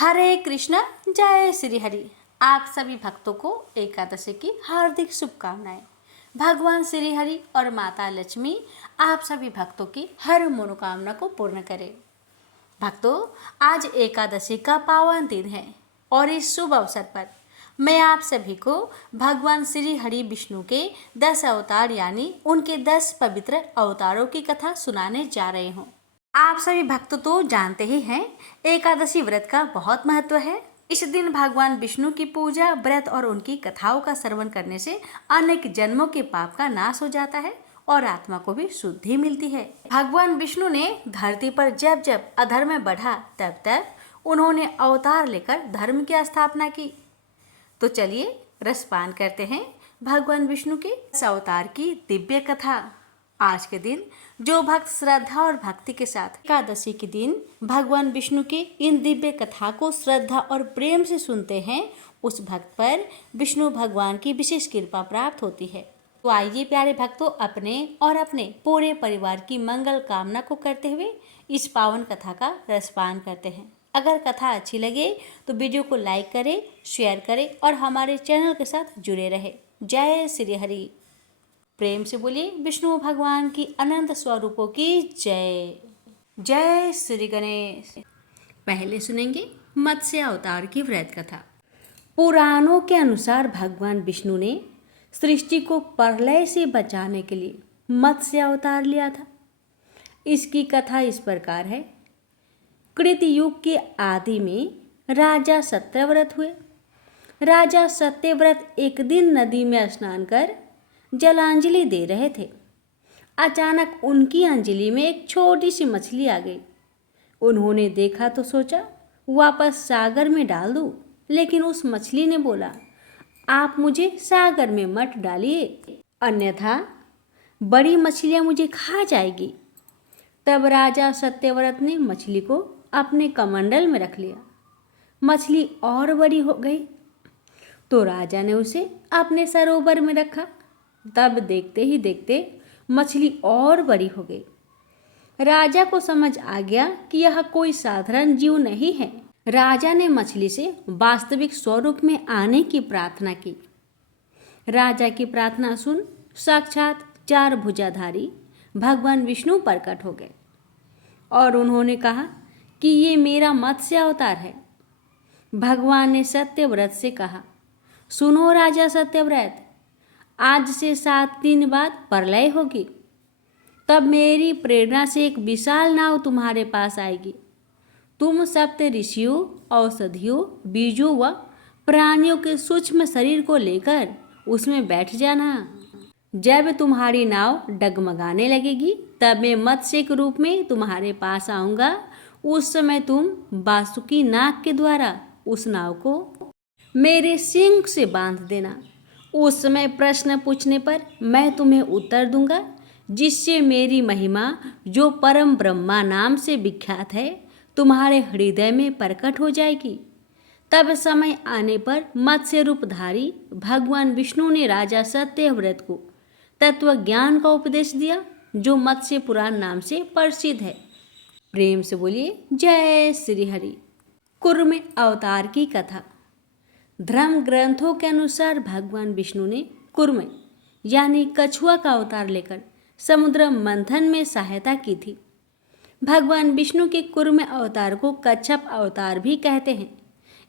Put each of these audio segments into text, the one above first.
हरे कृष्णा, जय श्री हरि। आप सभी भक्तों को एकादशी की हार्दिक शुभकामनाएं। भगवान श्री हरि और माता लक्ष्मी आप सभी भक्तों की हर मनोकामना को पूर्ण करें। भक्तों, आज एकादशी का पावन दिन है और इस शुभ अवसर पर मैं आप सभी को भगवान श्री हरि विष्णु के 10 अवतार यानी उनके 10 पवित्र अवतारों की कथा सुनाने जा रहे हूँ। आप सभी भक्त तो जानते ही हैं, एकादशी व्रत का बहुत महत्व है। इस दिन भगवान विष्णु की पूजा, व्रत और उनकी कथाओं का श्रवण करने से अनेक जन्मों के पाप का नाश हो जाता है और आत्मा को भी शुद्धि मिलती है। भगवान विष्णु ने धरती पर जब जब अधर्म बढ़ा तब तब उन्होंने अवतार लेकर धर्म की स्थापना की। तो चलिए रसपान करते हैं भगवान विष्णु के इस अवतार की दिव्य कथा। आज के दिन जो भक्त श्रद्धा और भक्ति के साथ एकादशी के दिन भगवान विष्णु के इन दिव्य कथा को श्रद्धा और प्रेम से सुनते हैं, उस भक्त पर विष्णु भगवान की विशेष कृपा प्राप्त होती है। तो आइए प्यारे भक्तों, अपने और अपने पूरे परिवार की मंगल कामना को करते हुए इस पावन कथा का रसपान करते हैं। अगर कथा अच्छी लगे तो वीडियो को लाइक करें, शेयर करें और हमारे चैनल के साथ जुड़े रहे। जय श्री हरि। प्रेम से बोलिए विष्णु भगवान की अनंत स्वरूपों की जय। जय श्री गणेश। पहले सुनेंगे मत्स्य अवतार की व्रत कथा। पुराणों के अनुसार भगवान विष्णु ने सृष्टि को प्रलय से बचाने के लिए मत्स्य अवतार लिया था। इसकी कथा इस प्रकार है। कृत युग के आदि में राजा सत्यव्रत हुए। राजा सत्यव्रत एक दिन नदी में स्नान कर जलांजलि दे रहे थे। अचानक उनकी अंजलि में एक छोटी सी मछली आ गई। उन्होंने देखा तो सोचा वापस सागर में डाल दूं, लेकिन उस मछली ने बोला, आप मुझे सागर में मत डालिए, अन्यथा बड़ी मछलियां मुझे खा जाएगी। तब राजा सत्यव्रत ने मछली को अपने कमंडल में रख लिया। मछली और बड़ी हो गई तो राजा ने उसे अपने सरोवर में रखा। तब देखते ही देखते मछली और बड़ी हो गई। राजा को समझ आ गया कि यह कोई साधारण जीव नहीं है। राजा ने मछली से वास्तविक स्वरूप में आने की प्रार्थना की। राजा की प्रार्थना सुन साक्षात 4 भुजाधारी भगवान विष्णु प्रकट हो गए और उन्होंने कहा कि ये मेरा मत्स्य अवतार है। भगवान ने सत्यव्रत से कहा, सुनो राजा सत्यव्रत, आज से 7 दिन बाद प्रलय होगी। तब मेरी प्रेरणा से एक विशाल नाव तुम्हारे पास आएगी। तुम सप्त ऋषियों, औषधियों, बीजों व प्राणियों के सूक्ष्म शरीर को लेकर उसमें बैठ जाना। जब तुम्हारी नाव डगमगाने लगेगी तब मैं मत्स्य के रूप में तुम्हारे पास आऊँगा। उस समय तुम बासुकी नाग के द्वारा उस नाव को मेरे सींग से बांध देना। उस समय प्रश्न पूछने पर मैं तुम्हें उत्तर दूंगा, जिससे मेरी महिमा, जो परम ब्रह्मा नाम से विख्यात है, तुम्हारे हृदय में प्रकट हो जाएगी। तब समय आने पर मत्स्य रूपधारी भगवान विष्णु ने राजा सत्यव्रत को तत्व ज्ञान का उपदेश दिया, जो मत्स्य पुराण नाम से प्रसिद्ध है। प्रेम से बोलिए जय श्री हरि। कुर्म अवतार की कथा। धर्म ग्रंथों के अनुसार भगवान विष्णु ने कुर्म यानी कछुआ का अवतार लेकर समुद्र मंथन में सहायता की थी। भगवान विष्णु के कुर्म अवतार को कच्छप अवतार भी कहते हैं।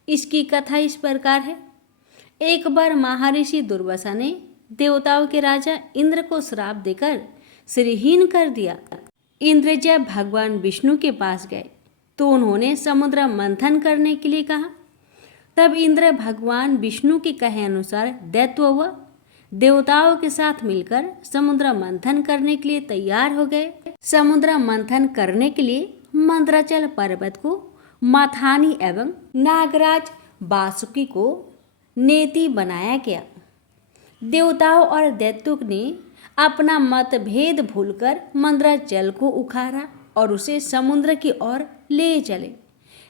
इसकी कथा इस प्रकार है। एक बार महर्षि दुर्वासा ने देवताओं के राजा इंद्र को श्राप देकर श्रीहीन कर दिया। इंद्र जब भगवान विष्णु के पास गए तो उन्होंने समुद्र मंथन करने के लिए कहा। तब इंद्र भगवान विष्णु के कहे अनुसार दैत्य व देवताओं के साथ मिलकर समुद्र मंथन करने के लिए तैयार हो गए। समुद्र मंथन करने के लिए मंद्राचल पर्वत को माथानी एवं नागराज बासुकी को नेति बनाया गया। देवताओं और दैत्यों ने अपना मतभेद भूलकर मंद्राचल को उखाड़ा और उसे समुद्र की ओर ले चले,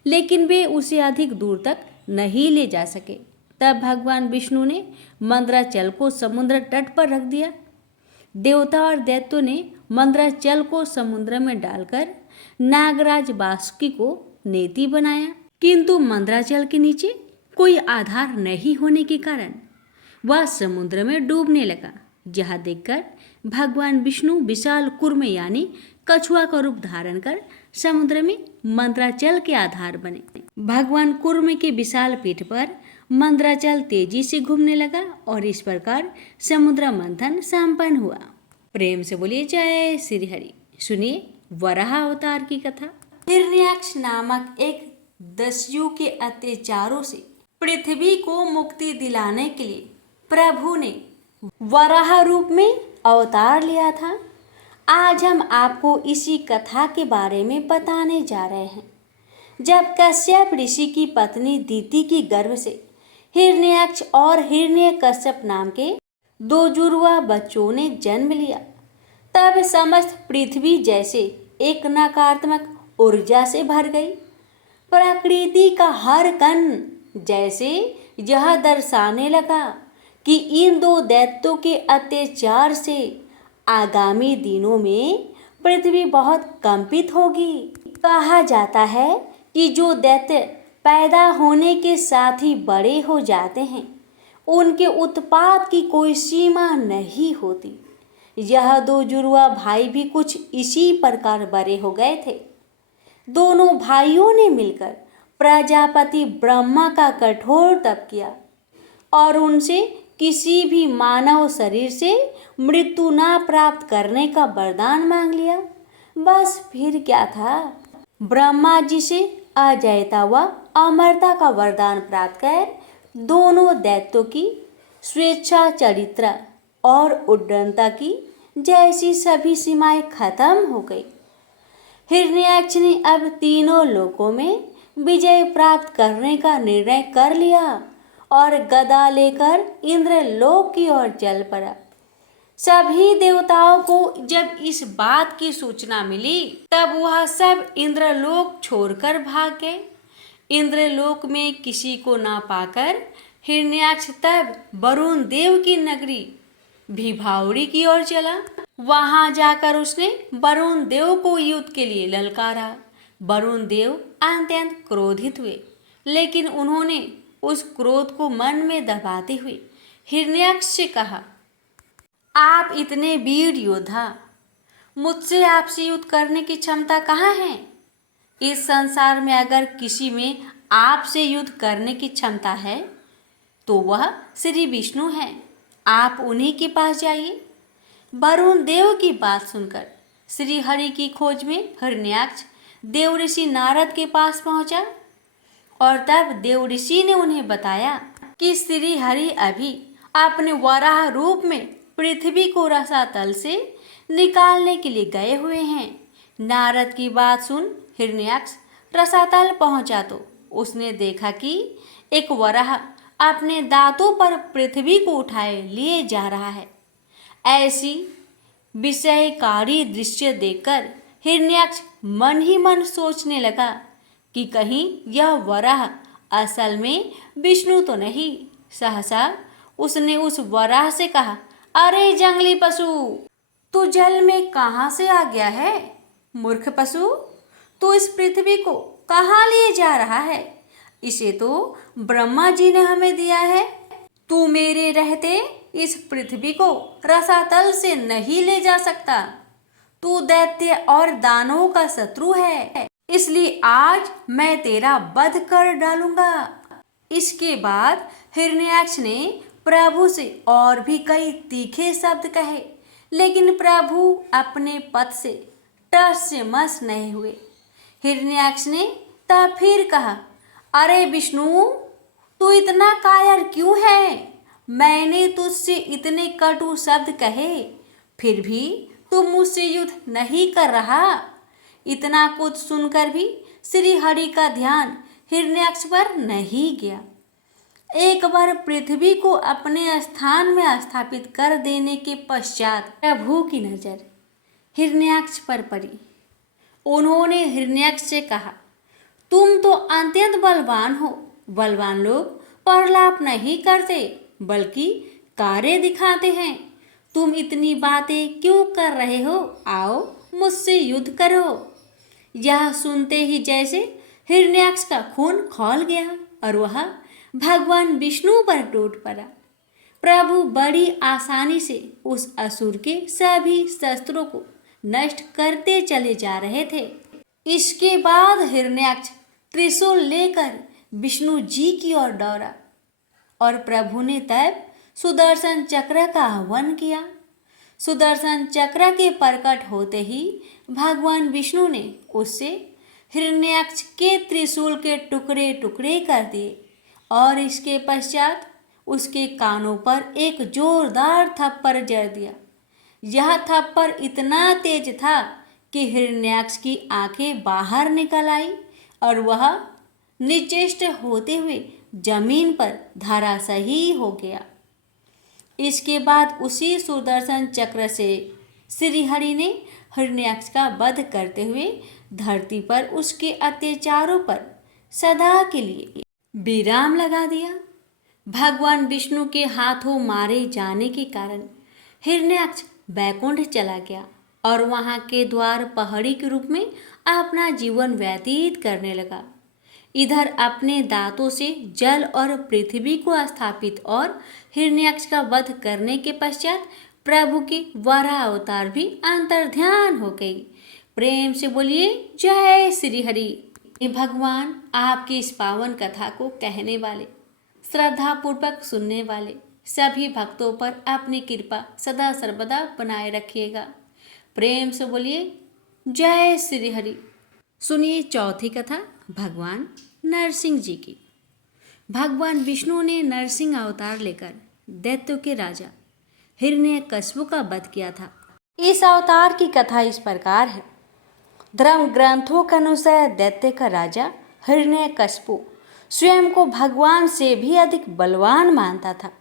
लेकिन वे उसे अधिक दूर तक नहीं ले जा सके। तब भगवान विष्णु ने मंद्राचल को समुद्र तट पर रख दिया। देवता और दैत्यों ने मंद्राचल को समुद्र में डालकर नागराज बासुकी को नेति बनाया। किंतु मंदराचल के नीचे कोई आधार नहीं होने के कारण वह समुद्र में डूबने लगा। यह देखकर भगवान विष्णु विशाल कूर्म यानी कछुआ का रूप धारण कर समुद्र में मंदराचल के आधार बने। भगवान कूर्म के विशाल पीठ पर मंदराचल तेजी से घूमने लगा और इस प्रकार समुद्र मंथन संपन्न हुआ। प्रेम से बोलिए जय श्री हरि। सुनिए वराह अवतार की कथा। हिरण्याक्ष नामक एक दस्यु के अत्याचारों से पृथ्वी को मुक्ति दिलाने के लिए प्रभु ने वराह रूप में अवतार लिया था। आज हम आपको इसी कथा के बारे में बताने जा रहे हैं। जब कश्यप ऋषि की पत्नी दीति की गर्भ से हिरण्याक्ष और हिरण्यकश्यप नाम के दो जुड़वा बच्चों ने जन्म लिया, तब समस्त पृथ्वी जैसे एक नकारात्मक ऊर्जा से भर गई। प्रकृति का हर कण जैसे यह दर्शाने लगा कि इन दो दैत्यों के अत्याचार से आगामी दिनों में पृथ्वी बहुत कंपित होगी। कहा जाता है कि जो दैत्य पैदा होने के साथ ही बड़े हो जाते हैं, उनके उत्पात की कोई सीमा नहीं होती। यह दो जुड़वा भाई भी कुछ इसी प्रकार बड़े हो गए थे। दोनों भाइयों ने मिलकर प्रजापति ब्रह्मा का कठोर तप किया और उनसे किसी भी मानव शरीर से मृत्यु ना प्राप्त करने का वरदान मांग लिया। बस फिर क्या था, ब्रह्मा जी से अजयता व अमरता का वरदान प्राप्त कर दोनों दैत्यों की स्वेच्छा चरित्र और उड्डनता की जैसी सभी सीमाएं खत्म हो गई। हिरण्याक्ष ने अब तीनों लोकों में विजय प्राप्त करने का निर्णय कर लिया और गदा लेकर इंद्रलोक की ओर चल पड़ा। सभी देवताओं को जब इस बात की सूचना मिली, तब वह सब इंद्रलोक छोड़कर भाग गए। इंद्रलोक में किसी को ना पाकर हिरण्याक्ष तब वरुण देव की नगरी भिभावरी की ओर चला। वहां जाकर उसने वरुण देव को युद्ध के लिए ललकारा। वरुण देव अत्यंत क्रोधित हुए, लेकिन उन्होंने उस क्रोध को मन में दबाते हुए हिरण्याक्ष से कहा, आप इतने वीर योद्धा, मुझसे आपसे युद्ध करने की क्षमता कहाँ है? इस संसार में अगर किसी में आपसे युद्ध करने की क्षमता है तो वह श्री विष्णु हैं। आप उन्हीं के पास जाइए। वरुण देव की बात सुनकर श्री हरि की खोज में हिरण्याक्ष देव ऋषि नारद के पास पहुंचा और तब देव ऋषि ने उन्हें बताया कि श्री हरि अभी अपने वराह रूप में पृथ्वी को रसातल से निकालने के लिए गए हुए हैं। नारद की बात सुन हिरण्याक्ष रसातल पहुंचा तो उसने देखा कि एक वराह अपने दांतों पर पृथ्वी को उठाए लिए जा रहा है। ऐसी विस्मयकारी दृश्य देखकर हिरण्याक्ष मन ही मन सोचने लगा कि कहीं यह वराह असल में विष्णु तो नहीं। सहसा उसने उस वराह से कहा, अरे जंगली पशु, तू जल में कहाँ से आ गया है? मूर्ख पशु, तू इस पृथ्वी को कहाँ लिए जा रहा है? इसे तो ब्रह्मा जी ने हमें दिया है। तू मेरे रहते इस पृथ्वी को रसातल से नहीं ले जा सकता। तू दैत्य और दानवों का शत्रु है, इसलिए आज मैं तेरा वध कर डालूंगा। इसके बाद हिरण्याक्ष ने प्रभु से और भी कई तीखे शब्द कहे, लेकिन प्रभु अपने पद से टस से मस नहीं हुए। हिरण्याक्ष ने तब फिर कहा, अरे विष्णु, तू इतना कायर क्यों है? मैंने तुझसे इतने कटु शब्द कहे, फिर भी तू मुझसे युद्ध नहीं कर रहा। इतना कुछ सुनकर भी श्री हरि का ध्यान हिरण्याक्ष पर नहीं गया। एक बार पृथ्वी को अपने स्थान में स्थापित कर देने के पश्चात प्रभु की नजर हिरण्याक्ष पर पड़ी। उन्होंने हिरण्याक्ष से कहा, तुम तो अत्यंत बलवान हो। बलवान लोग प्रलाप नहीं करते बल्कि कार्य दिखाते हैं। तुम इतनी बातें क्यों कर रहे हो? आओ मुझसे युद्ध करो। यह सुनते ही जैसे हिरण्याक्ष का खून खौल गया और वह भगवान विष्णु पर टूट पड़ा। प्रभु बड़ी आसानी से उस असुर के सभी शस्त्रों को नष्ट करते चले जा रहे थे। इसके बाद हिरण्याक्ष त्रिशूल लेकर विष्णु जी की ओर दौड़ा और प्रभु ने तब सुदर्शन चक्र का आह्वान किया। सुदर्शन चक्र के प्रकट होते ही भगवान विष्णु ने उससे हिरण्याक्ष के त्रिशूल के टुकड़े टुकड़े कर दिए और इसके पश्चात उसके कानों पर एक जोरदार थप्पड़ जड़ दिया। यह थप्पड़ इतना तेज था कि हिरण्याक्ष की आंखें बाहर निकल आई और वह निचेष्ट होते हुए जमीन पर धराशायी हो गया। इसके बाद उसी सुदर्शन चक्र से श्रीहरि ने हिरण्याक्ष का वध करते हुए धरती पर उसके अत्याचारों पर सदा के लिए विराम लगा दिया। भगवान विष्णु के हाथों मारे जाने के कारण हिरण्याक्ष बैकुंठ चला गया और वहां के द्वार पहाड़ी के रूप में अपना जीवन व्यतीत करने लगा। इधर अपने दांतों से जल और पृथ्वी को स्थापित और हिरण्याक्ष का वध करने के पश्चात प्रभु की वराह अवतार भी अंतर्ध्यान हो गई। प्रेम से बोलिए जय श्री हरि। भगवान आपकी इस पावन कथा को कहने वाले, श्रद्धा पूर्वक सुनने वाले सभी भक्तों पर अपनी कृपा सदा सर्वदा बनाए रखिएगा। प्रेम से बोलिए जय श्री हरि। सुनिए चौथी कथा भगवान नरसिंह जी की। भगवान विष्णु ने नरसिंह अवतार लेकर दैत्यों के राजा हिरण्यकशिपु का वध किया था। इस अवतार की कथा इस प्रकार है। धर्म ग्रंथों के अनुसार दैत्य का राजा हिरण्यकशिपु स्वयं को भगवान से भी अधिक बलवान मानता था।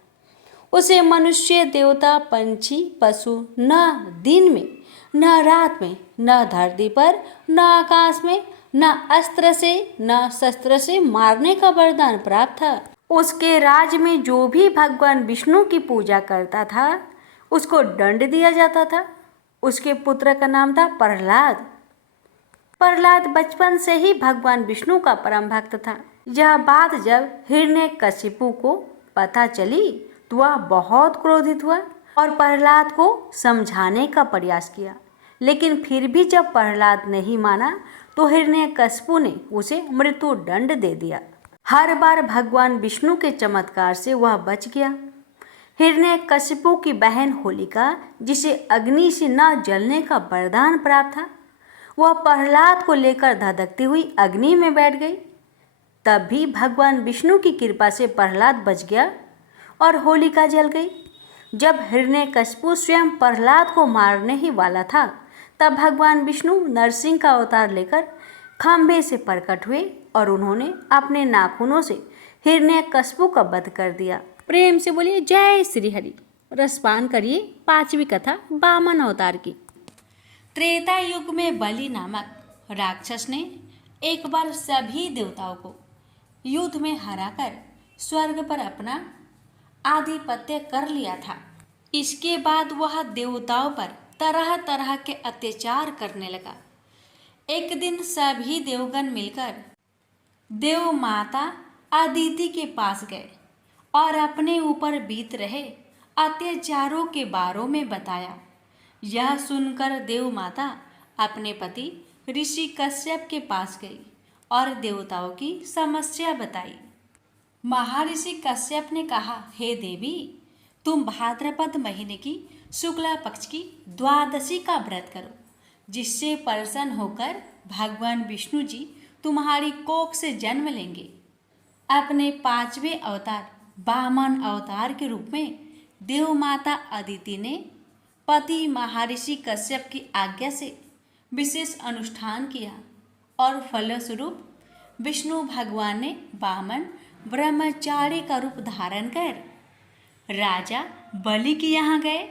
उसे मनुष्य, देवता, पंछी, पशु न दिन में न रात में, न धरती पर न आकाश में, न अस्त्र से न शस्त्र से मारने का वरदान प्राप्त था। उसके राज्य में जो भी भगवान विष्णु की पूजा करता था उसको दंड दिया जाता था। उसके पुत्र का नाम था प्रहलाद। प्रहलाद बचपन से ही भगवान विष्णु का परम भक्त था। यह बात जब हिरण्यकशिपु को पता चली तो वह बहुत क्रोधित हुआ और प्रहलाद को समझाने का प्रयास किया, लेकिन फिर भी जब प्रहलाद नहीं माना तो हिरण्यकशिपु ने उसे मृत्यु दंड दे दिया। हर बार भगवान विष्णु के चमत्कार से वह बच गया। हिरण्यकशिपु की बहन होलिका, जिसे अग्नि से न जलने का वरदान प्राप्त था, वह प्रहलाद को लेकर धधकती हुई अग्नि में बैठ गई। तब भी भगवान विष्णु की कृपा से प्रहलाद बच गया और होलिका जल गई। जब हिरण्यकशिपु स्वयं प्रहलाद को मारने ही वाला था तब भगवान विष्णु नरसिंह का अवतार लेकर खंभे से प्रकट हुए और उन्होंने अपने नाखूनों से हिरण्यकशिपु का वध कर दिया। प्रेम से बोलिए जय श्री हरि। रसपान करिए पांचवी कथा वामन अवतार की। त्रेता युग में बलि नामक राक्षस ने एक बार सभी देवताओं को युद्ध में हराकर स्वर्ग पर अपना आधिपत्य कर लिया था। इसके बाद वह देवताओं पर तरह तरह के अत्याचार करने लगा। एक दिन सभी देवगण मिलकर देव माता अदिति के पास गए और अपने ऊपर बीत रहे अत्याचारों के बारे में बताया। यह सुनकर देव माता अपने पति ऋषि कश्यप के पास गई और देवताओं की समस्या बताई। महर्षि कश्यप ने कहा, हे देवी, तुम भाद्रपद महीने की शुक्ला पक्ष की द्वादशी का व्रत करो, जिससे प्रसन्न होकर भगवान विष्णु जी तुम्हारी कोख से जन्म लेंगे। अपने पांचवें अवतार वामन अवतार के रूप में देव माता अदिति ने पति महर्षि कश्यप की आज्ञा से विशेष अनुष्ठान किया और फलस्वरूप विष्णु भगवान ने वामन ब्रह्मचारी का रूप धारण कर राजा बलि के यहाँ गए।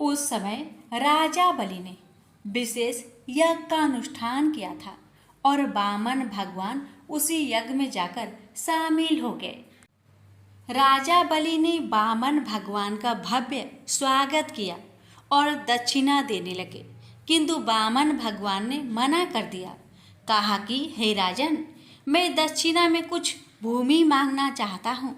उस समय राजा बलि ने विशेष यज्ञ का अनुष्ठान किया था और वामन भगवान उसी यज्ञ में जाकर शामिल हो गए। राजा बलि ने वामन भगवान का भव्य स्वागत किया और दक्षिणा देने लगे, किंतु वामन भगवान ने मना कर दिया कहा कि हे राजन, मैं दक्षिणा में कुछ भूमि मांगना चाहता हूँ,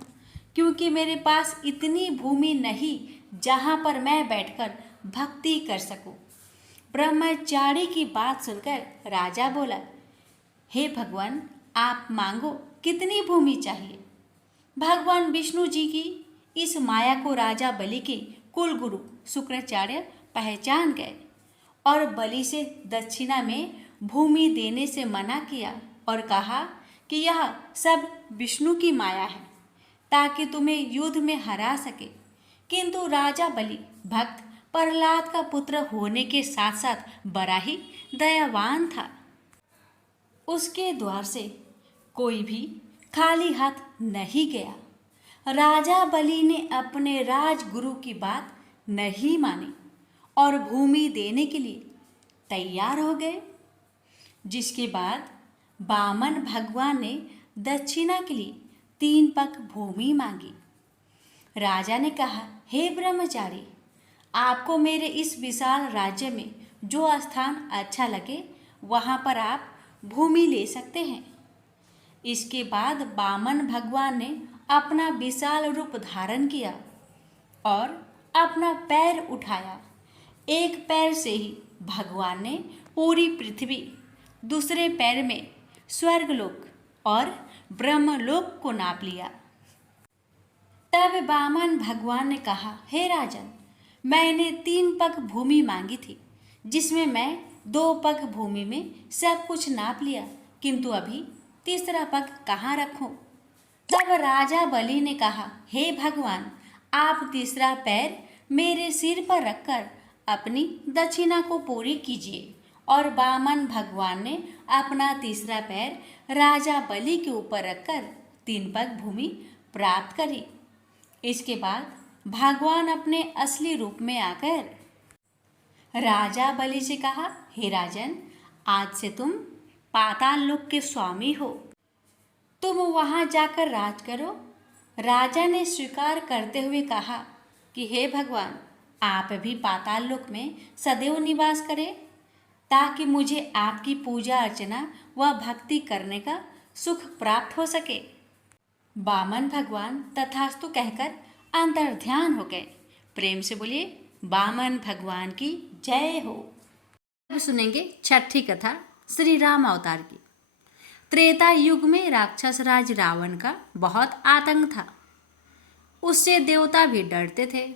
क्योंकि मेरे पास इतनी भूमि नहीं जहाँ पर मैं बैठकर भक्ति कर सकूं। ब्रह्मचारी की बात सुनकर राजा बोला, हे भगवान, आप मांगो, कितनी भूमि चाहिए। भगवान विष्णु जी की इस माया को राजा बलि के कुल गुरु शुक्राचार्य पहचान गए और बलि से दक्षिणा में भूमि देने से मना किया और कहा कि यह सब विष्णु की माया है, ताकि तुम्हें युद्ध में हरा सके। किंतु राजा बलि भक्त प्रहलाद का पुत्र होने के साथ साथ बड़ा ही दयावान था। उसके द्वार से कोई भी खाली हाथ नहीं गया। राजा बलि ने अपने राजगुरु की बात नहीं मानी और भूमि देने के लिए तैयार हो गए। जिसके बाद वामन भगवान ने दक्षिणा के लिए 3 पग भूमि मांगी। राजा ने कहा, हे ब्रह्मचारी, आपको मेरे इस विशाल राज्य में जो स्थान अच्छा लगे वहाँ पर आप भूमि ले सकते हैं। इसके बाद वामन भगवान ने अपना विशाल रूप धारण किया और अपना पैर उठाया। एक पैर से ही भगवान ने पूरी पृथ्वी, दूसरे पैर में स्वर्गलोक और ब्रह्मलोक को नाप लिया। तब वामन भगवान ने कहा, हे राजन, मैंने 3 पग भूमि मांगी थी, जिसमें मैं 2 पग भूमि में सब कुछ नाप लिया, किंतु अभी तीसरा पग कहाँ रखूं? तब राजा बलि ने कहा, हे भगवान, आप तीसरा पैर मेरे सिर पर रखकर अपनी दक्षिणा को पूरी कीजिए। और वामन भगवान ने अपना तीसरा पैर राजा बलि के ऊपर रखकर 3 पग भूमि प्राप्त करी। इसके बाद भगवान अपने असली रूप में आकर राजा बलि से कहा, हे राजन, आज से तुम पाताल लोक के स्वामी हो, तुम वहां जाकर राज करो। राजा ने स्वीकार करते हुए कहा कि हे भगवान, आप भी पाताल लोक में सदैव निवास करें, ताकि मुझे आपकी पूजा अर्चना व भक्ति करने का सुख प्राप्त हो सके। वामन भगवान तथास्तु कहकर अंतर्ध्यान हो गए। प्रेम से बोलिए, वामन भगवान की जय हो। अब सुनेंगे छठी कथा श्री राम अवतार की। त्रेता युग में राक्षस राज रावण का बहुत आतंक था। उससे देवता भी डरते थे।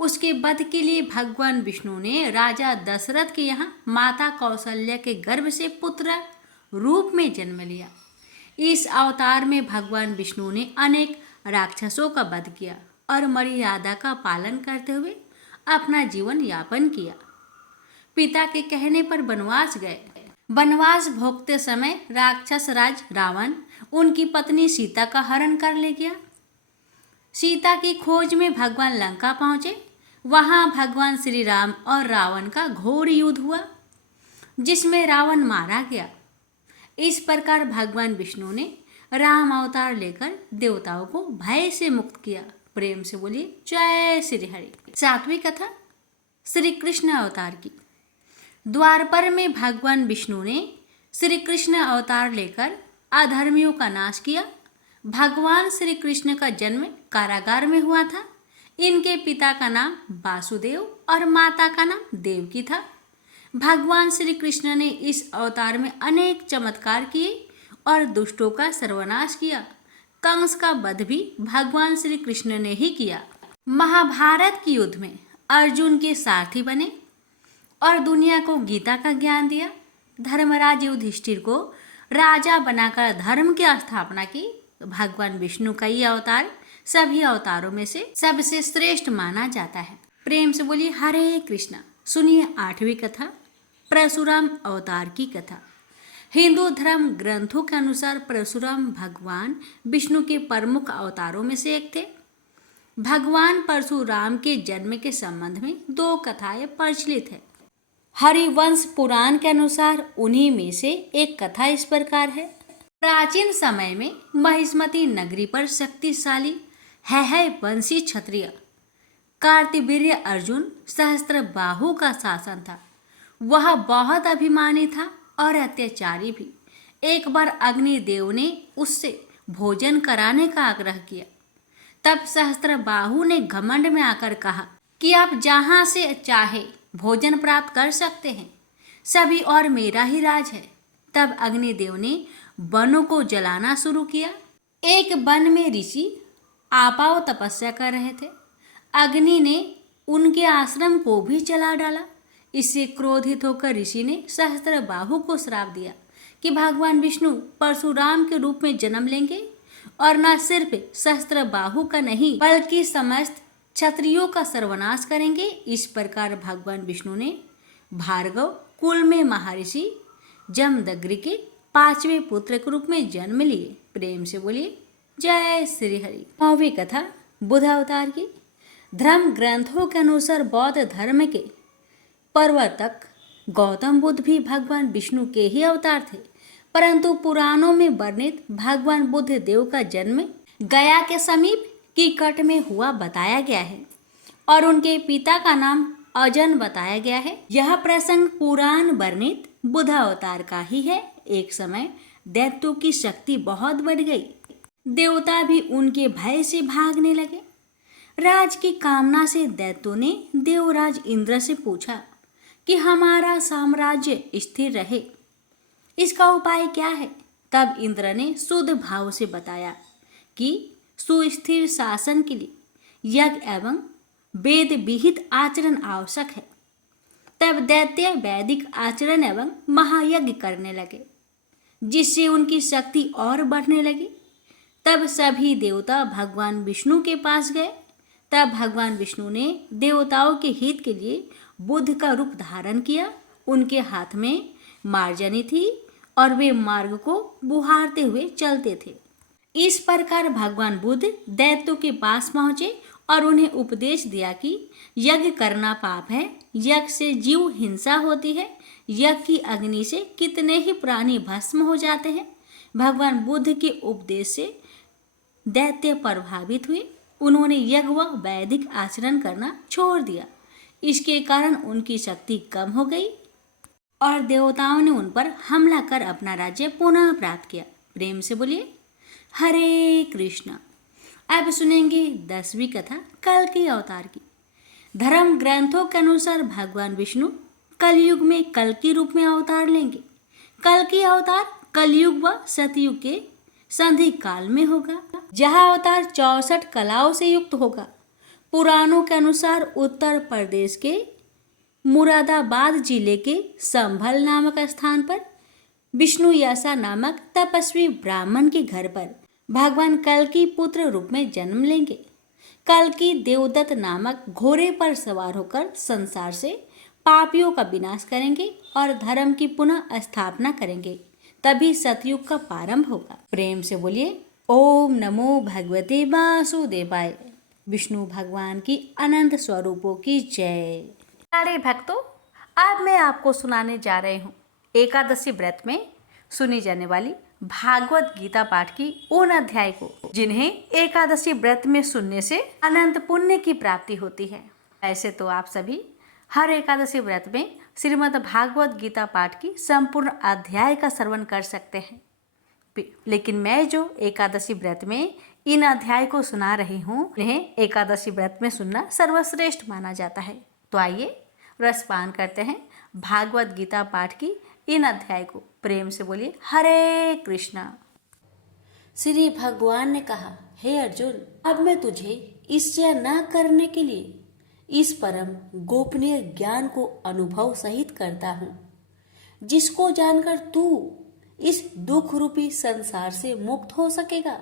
उसके वध के लिए भगवान विष्णु ने राजा दशरथ के यहाँ माता कौशल्या के गर्भ से पुत्र रूप में जन्म लिया। इस अवतार में भगवान विष्णु ने अनेक राक्षसों का वध किया और मर्यादा का पालन करते हुए अपना जीवन यापन किया। पिता के कहने पर वनवास गए। वनवास भोगते समय राक्षस राज रावण उनकी पत्नी सीता का हरण कर ले गया। सीता की खोज में भगवान लंका पहुंचे। वहां भगवान श्री राम और रावण का घोर युद्ध हुआ, जिसमें रावण मारा गया। इस प्रकार भगवान विष्णु ने राम अवतार लेकर देवताओं को भय से मुक्त किया। प्रेम से बोलिए, जय श्री हरि। 7वीं कथा श्री कृष्ण अवतार की। द्वापर में भगवान विष्णु ने श्री कृष्ण अवतार लेकर अधर्मियों का नाश किया। भगवान श्री कृष्ण का जन्म कारागार में हुआ था। इनके पिता का नाम वासुदेव और माता का नाम देवकी था। भगवान श्री कृष्ण ने इस अवतार में अनेक चमत्कार किए और दुष्टों का सर्वनाश किया। कंस का वध भी भगवान श्री कृष्ण ने ही किया। महाभारत के युद्ध में अर्जुन के सारथी बने और दुनिया को गीता का ज्ञान दिया। धर्मराज युधिष्ठिर को राजा बनाकर धर्म की स्थापना की। भगवान विष्णु का ये अवतार सभी अवतारों में से सबसे श्रेष्ठ माना जाता है। प्रेम से बोलिए, हरे कृष्णा। सुनिए 8वीं कथा परशुराम अवतार की कथा। हिंदू धर्म ग्रंथों के अनुसार परशुराम भगवान विष्णु के प्रमुख अवतारों में से एक थे। भगवान परशुराम के जन्म के संबंध में 2 कथाएं प्रचलित है। हरिवंश पुराण के अनुसार उन्हीं में से एक कथा इस प्रकार है। प्राचीन समय में महिष्मती नगरी पर शक्तिशाली है वंशी क्षत्रिय कार्तिवीर्य अर्जुन सहस्त्र बाहु का शासन था। वह बहुत अभिमानी था और अत्याचारी भी। एक बार अग्निदेव ने उससे भोजन कराने का आग्रह किया। तब सहस्त्रबाहु ने घमंड में आकर कहा कि आप जहाँ से चाहे भोजन प्राप्त कर सकते हैं, सभी और मेरा ही राज है। तब अग्निदेव ने वनों को जलाना शुरू किया। एक वन में ऋषि आपाव तपस्या कर रहे थे। अग्नि ने उनके आश्रम को भी जला डाला। इससे क्रोधित होकर ऋषि ने सहस्त्रबाहु को श्राप दिया कि भगवान विष्णु परशुराम के रूप में जन्म लेंगे और न सिर्फ सहस्त्रबाहु का नहीं बल्कि समस्त क्षत्रियों का सर्वनाश करेंगे। इस प्रकार भगवान विष्णु ने भार्गव कुल में महर्षि जमदग्नि के 5वें पुत्र के रूप में जन्म लिए। प्रेम से बोलिए जय श्री हरि। 9वीं कथा बुद्ध अवतार की। धर्म ग्रंथों के अनुसार बौद्ध धर्म के प्रवर्तक गौतम बुद्ध भी भगवान विष्णु के ही अवतार थे, परंतु पुराणों में वर्णित भगवान बुद्ध देव का जन्म गया के समीप कीकट में हुआ बताया गया है और उनके पिता का नाम अजन बताया गया है। यह प्रसंग पुराण वर्णित बुद्ध अवतार का ही है। एक समय दैत्यों की शक्ति बहुत बढ़ गई। देवता भी उनके भय से भागने लगे। राज की कामना से दैत्यों ने देवराज इंद्र से पूछा कि हमारा साम्राज्य स्थिर रहे, इसका उपाय क्या है। तब इंद्र ने शुद्ध भाव से बताया कि सुस्थिर शासन के लिए यज्ञ एवं वेद विहित आचरण आवश्यक है। तब दैत्य वैदिक आचरण एवं महायज्ञ करने लगे, जिससे उनकी शक्ति और बढ़ने लगी। तब सभी देवता भगवान विष्णु के पास गए। तब भगवान विष्णु ने देवताओं के हित के लिए बुद्ध का रूप धारण किया। उनके हाथ में मार्जनी थी और वे मार्ग को बुहारते हुए चलते थे। इस प्रकार भगवान बुद्ध दैत्यों के पास पहुंचे और उन्हें उपदेश दिया कि यज्ञ करना पाप है, यज्ञ से जीव हिंसा होती है, यज्ञ की अग्नि से कितने ही प्राणी भस्म हो जाते हैं। भगवान बुद्ध के उपदेश से दैत्य प्रभावित हुए। उन्होंने यज्ञ व वैदिक आचरण करना छोड़ दिया। इसके कारण उनकी शक्ति कम हो गई और देवताओं ने उन पर हमला कर अपना राज्य पुनः प्राप्त किया। प्रेम से बोलिए हरे कृष्ण। अब सुनेंगे 10वीं कथा कल्कि अवतार की। धर्म ग्रंथों के अनुसार भगवान विष्णु कलयुग में कल्कि रूप में अवतार लेंगे। कल्कि अवतार कलयुग व सतयुग के संधि काल में होगा, जहाँ अवतार 64 कलाओं से युक्त होगा। पुराणों के अनुसार उत्तर प्रदेश के मुरादाबाद जिले के संभल नामक स्थान पर विष्णु यसा नामक तपस्वी ब्राह्मण के घर पर भगवान कल्कि पुत्र रूप में जन्म लेंगे। कल्कि देवदत्त नामक घोड़े पर सवार होकर संसार से पापियों का विनाश करेंगे और धर्म की पुनः स्थापना करेंगे। तभी सतयुग का प्रारंभ होगा। प्रेम से बोलिए ओम नमो भगवते वासुदेवाय। विष्णु भगवान की अनंत स्वरूपों की जय। प्यारे भक्तों, अब मैं आपको सुनाने जा रही हूँ एकादशी व्रत में सुनी जाने वाली भागवत गीता पाठ की उन अध्याय को जिन्हें एकादशी व्रत में सुनने से अनंत पुण्य की प्राप्ति होती है। ऐसे तो आप सभी हर एकादशी व्रत में श्रीमद् भागवत गीता पाठ की संपूर्ण अध्याय का श्रवण कर सकते हैं, लेकिन मैं जो एकादशी व्रत में इन अध्याय को सुना रही हूँ, इन्हें एकादशी व्रत में सुनना सर्वश्रेष्ठ माना जाता है। तो आइए रसपान करते हैं भागवत गीता पाठ की इन अध्याय को। प्रेम से बोलिए हरे कृष्णा। श्री भगवान ने कहा, हे अर्जुन, अब मैं तुझे इच्छा न करने के लिए इस परम गोपनीय ज्ञान को अनुभव सहित करता हूँ, जिसको जानकर तू इस दुख रूपी संसार से मुक्त हो सकेगा।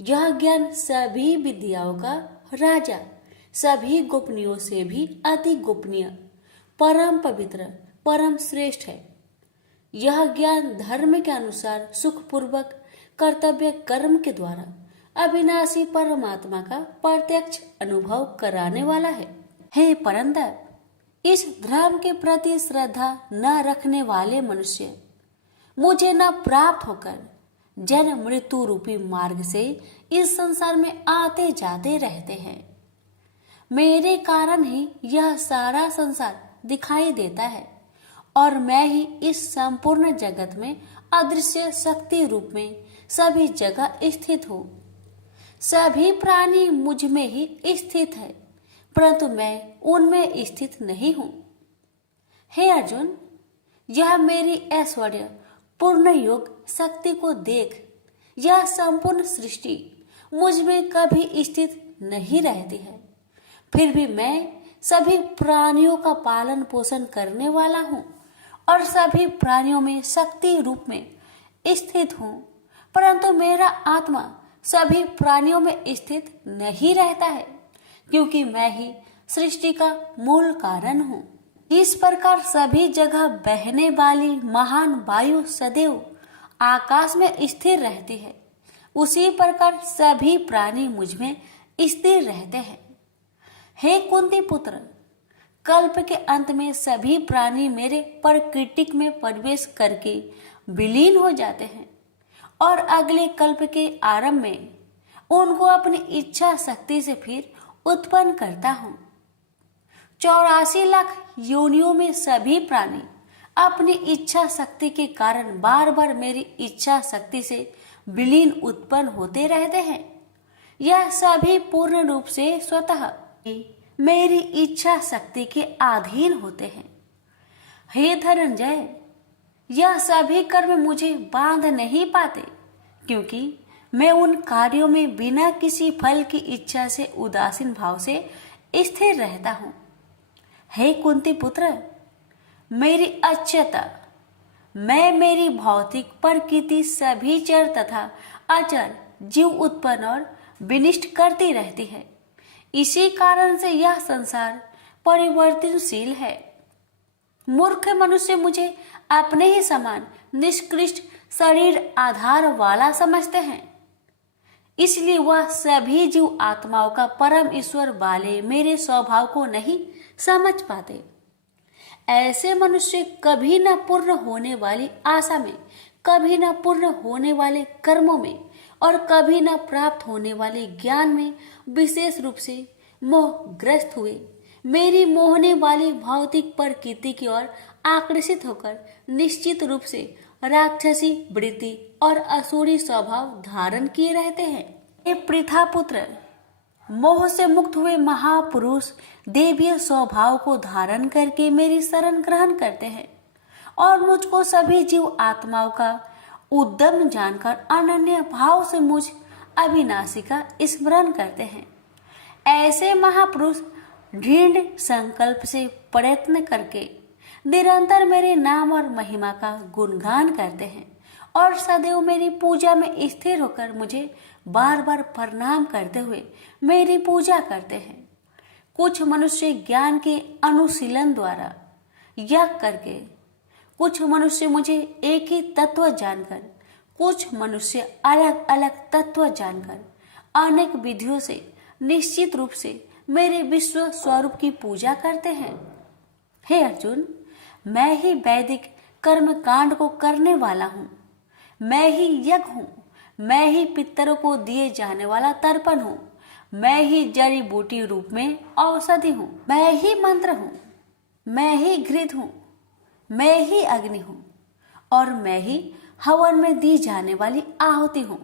यह ज्ञान सभी विद्याओं का राजा, सभी गोपनीयों से भी अति गोपनीय, परम पवित्र, परम श्रेष्ठ है। यह ज्ञान धर्म के अनुसार सुखपूर्वक कर्तव्य कर्म के द्वारा अविनाशी परमात्मा का प्रत्यक्ष अनुभव कराने वाला है। हे परंतप, इस धर्म के प्रति श्रद्धा न रखने वाले मनुष्य मुझे न प्राप्त होकर जन्म मृत्यु रूपी मार्ग से इस संसार में आते जाते रहते हैं। मेरे कारण ही यह सारा संसार दिखाई देता है और मैं ही इस संपूर्ण जगत में अदृश्य शक्ति रूप में सभी जगह स्थित हूँ। सभी प्राणी मुझ में ही स्थित है, परंतु मैं उनमें स्थित नहीं हूँ। हे अर्जुन, यह मेरी ऐश्वर्य पूर्ण योग शक्ति को देख। यह संपूर्ण सृष्टि मुझ में कभी स्थित नहीं रहती है, फिर भी मैं सभी प्राणियों का पालन पोषण करने वाला हूँ और सभी प्राणियों में शक्ति रूप में स्थित हूँ, परंतु मेरा आत्मा सभी प्राणियों में स्थित नहीं रहता है, क्योंकि मैं ही सृष्टि का मूल कारण हूँ। इस प्रकार सभी जगह बहने वाली महान वायु सदैव आकाश में स्थिर रहती है, उसी प्रकार सभी प्राणी मुझ में स्थिर रहते हैं। हे कुंती पुत्र, कल्प के अंत में सभी प्राणी मेरे प्रकृतिक में प्रवेश करके विलीन हो जाते हैं और अगले कल्प के आरंभ में उनको अपनी इच्छा शक्ति से फिर उत्पन्न करता हूँ। 84 लाख योनियों में सभी प्राणी अपनी इच्छा शक्ति के कारण बार बार मेरी इच्छा शक्ति से विलीन उत्पन्न होते रहते हैं। यह सभी पूर्ण रूप से स्वतः मेरी इच्छा शक्ति के अधीन होते हैं। हे धनंजय, यह सभी कर्म मुझे बांध नहीं पाते, क्योंकि मैं उन कार्यों में बिना किसी फल की इच्छा से उदासीन भाव से स्थिर रहता हूँ। हे कुंती पुत्र, मेरी अच्युता, मैं मेरी भौतिक प्रकृति सभी चर तथा अचर जीव उत्पन्न और विनिष्ट करती रहती है। इसी कारण से यह संसार परिवर्तनशील है। मूर्ख मनुष्य मुझे अपने ही समान निष्कृष्ट शरीर आधार वाला समझते हैं, इसलिए वह सभी जीव आत्माओं का परम ईश्वर वाले मेरे स्वभाव को नहीं समझ पाते। ऐसे मनुष्य कभी न पूर्ण होने वाली आशा में, कभी न पूर्ण होने वाले कर्मों में और कभी न प्राप्त होने वाले ज्ञान में विशेष रूप से मोहग्रस्त हुए मेरी मोहने वाली भौतिक प्रकृति की ओर आकर्षित होकर निश्चित रूप से राक्षसी वृत्ति और असुरी स्वभाव धारण किए रहते हैं। ये पृथा पुत्र, मोह से मुक्त हुए महापुरुष देवीय स्वभाव को धारण करके मेरी शरण ग्रहण करते हैं और मुझको सभी जीव आत्माओं का उद्यम जानकर अनन्य भाव से मुझ अविनाशी का स्मरण करते हैं। ऐसे महापुरुष दृढ़ संकल्प से प्रयत्न करके निरंतर मेरे नाम और महिमा का गुणगान करते हैं और सदैव मेरी पूजा में स्थिर होकर मुझे बार बार प्रणाम करते हुए मेरी पूजा करते हैं। कुछ मनुष्य ज्ञान के अनुशीलन द्वारा यज्ञ करके, कुछ मनुष्य मुझे एक ही तत्व जानकर, कुछ मनुष्य अलग अलग तत्व जानकर अनेक विधियों से निश्चित रूप से मेरे विश्व स्वरूप की पूजा करते हैं। हे अर्जुन, मैं ही वैदिक कर्म कांड को करने वाला हूँ, मैं ही यज्ञ हूँ, मैं ही पितरों को दिए जाने वाला तर्पण हूँ, मैं ही जड़ी बूटी रूप में औषधि हूँ, मैं ही मंत्र हूँ, मैं ही घृत हूँ, मैं ही अग्नि हूँ और मैं ही हवन में दी जाने वाली आहुति हूँ।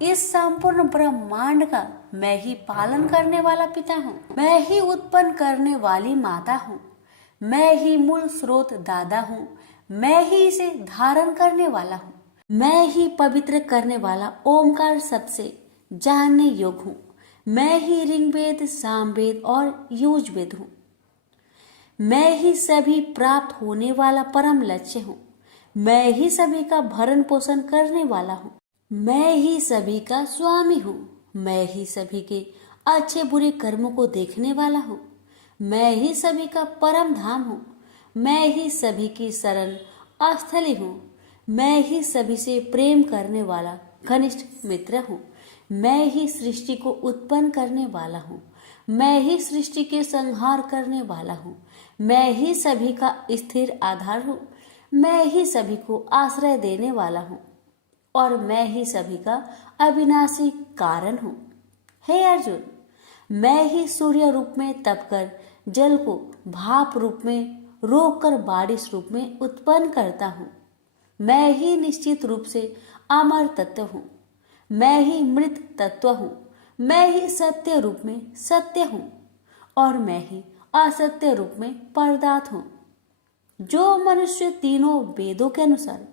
इस संपूर्ण ब्रह्मांड का मैं ही पालन करने वाला पिता हूँ, मैं ही उत्पन्न करने वाली माता हूँ, मैं ही मूल स्रोत दादा हूँ, मैं ही इसे धारण करने वाला हूँ, मैं ही पवित्र करने वाला ओमकार शब्द से जानने योग्य हूँ, मैं ही ऋग्वेद, सामवेद और यजुर्वेद हूँ, मैं ही सभी प्राप्त होने वाला परम लक्ष्य हूँ, मैं ही सभी का भरण पोषण करने वाला हूँ, मैं ही सभी का स्वामी हूँ, मैं ही सभी के अच्छे बुरे कर्मों को देखने वाला हूँ, मैं ही सभी का परम धाम हूँ, मैं ही सभी की शरण स्थली हूँ, मैं ही सभी से प्रेम करने वाला घनिष्ठ मित्र हूँ, मैं ही सृष्टि को उत्पन्न करने वाला हूँ, मैं ही सृष्टि के संहार करने वाला हूँ, मैं ही सभी का स्थिर आधार हूँ, मैं ही सभी को आश्रय देने वाला हूँ और मैं ही सभी का अविनाशी कारण हूँ। हे अर्जुन, मैं ही सूर्य रूप में तपकर जल को भाप रूप में रोककर बारिश रूप में उत्पन्न करता हूँ। मैं ही निश्चित रूप से अमर तत्व हूँ, मैं ही मृत तत्व हूँ, मैं ही सत्य रूप में सत्य हूँ और मैं ही असत्य रूप में पदार्थ हूँ। जो मनुष्य तीनों वेदों के अनुसार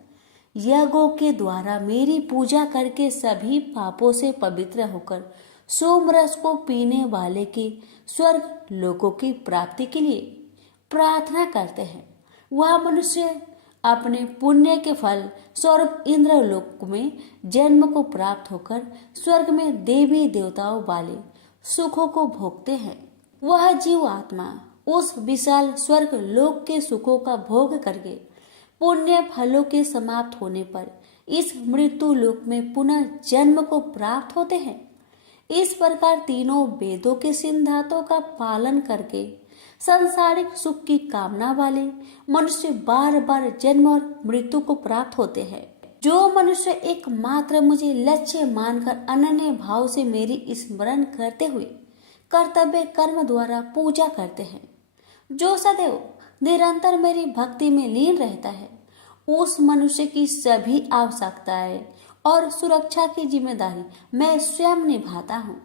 यज्ञों के द्वारा मेरी पूजा करके सभी पापों से पवित्र होकर सोमरस को पीने वाले की स्वर्ग लोकों की प्राप्ति के लिए प्रार्थना करते हैं, वह मनुष्य अपने पुण्य के फल स्वर्ग इंद्रलोक में जन्म को प्राप्त होकर स्वर्ग में देवी देवताओं वाले सुखों को भोगते हैं। वह जीव आत्मा उस विशाल स्वर्ग लोक के सुखों का भोग करके पुण्य फलों के समाप्त होने पर इस मृत्यु लोक में पुनः जन्म को प्राप्त होते हैं। इस प्रकार तीनों वेदों के सिद्धांतों का पालन करके सांसारिक सुख की कामना वाले मनुष्य बार बार जन्म और मृत्यु को प्राप्त होते हैं। जो मनुष्य एकमात्र मुझे लक्ष्य मानकर अनन्य भाव से मेरी स्मरण करते हुए कर्तव्य कर्म द्वारा पूजा करते हैं, जो सदैव निरंतर मेरी भक्ति में लीन रहता है, उस मनुष्य की सभी आवश्यकताएं और सुरक्षा की जिम्मेदारी मैं स्वयं निभाता हूँ।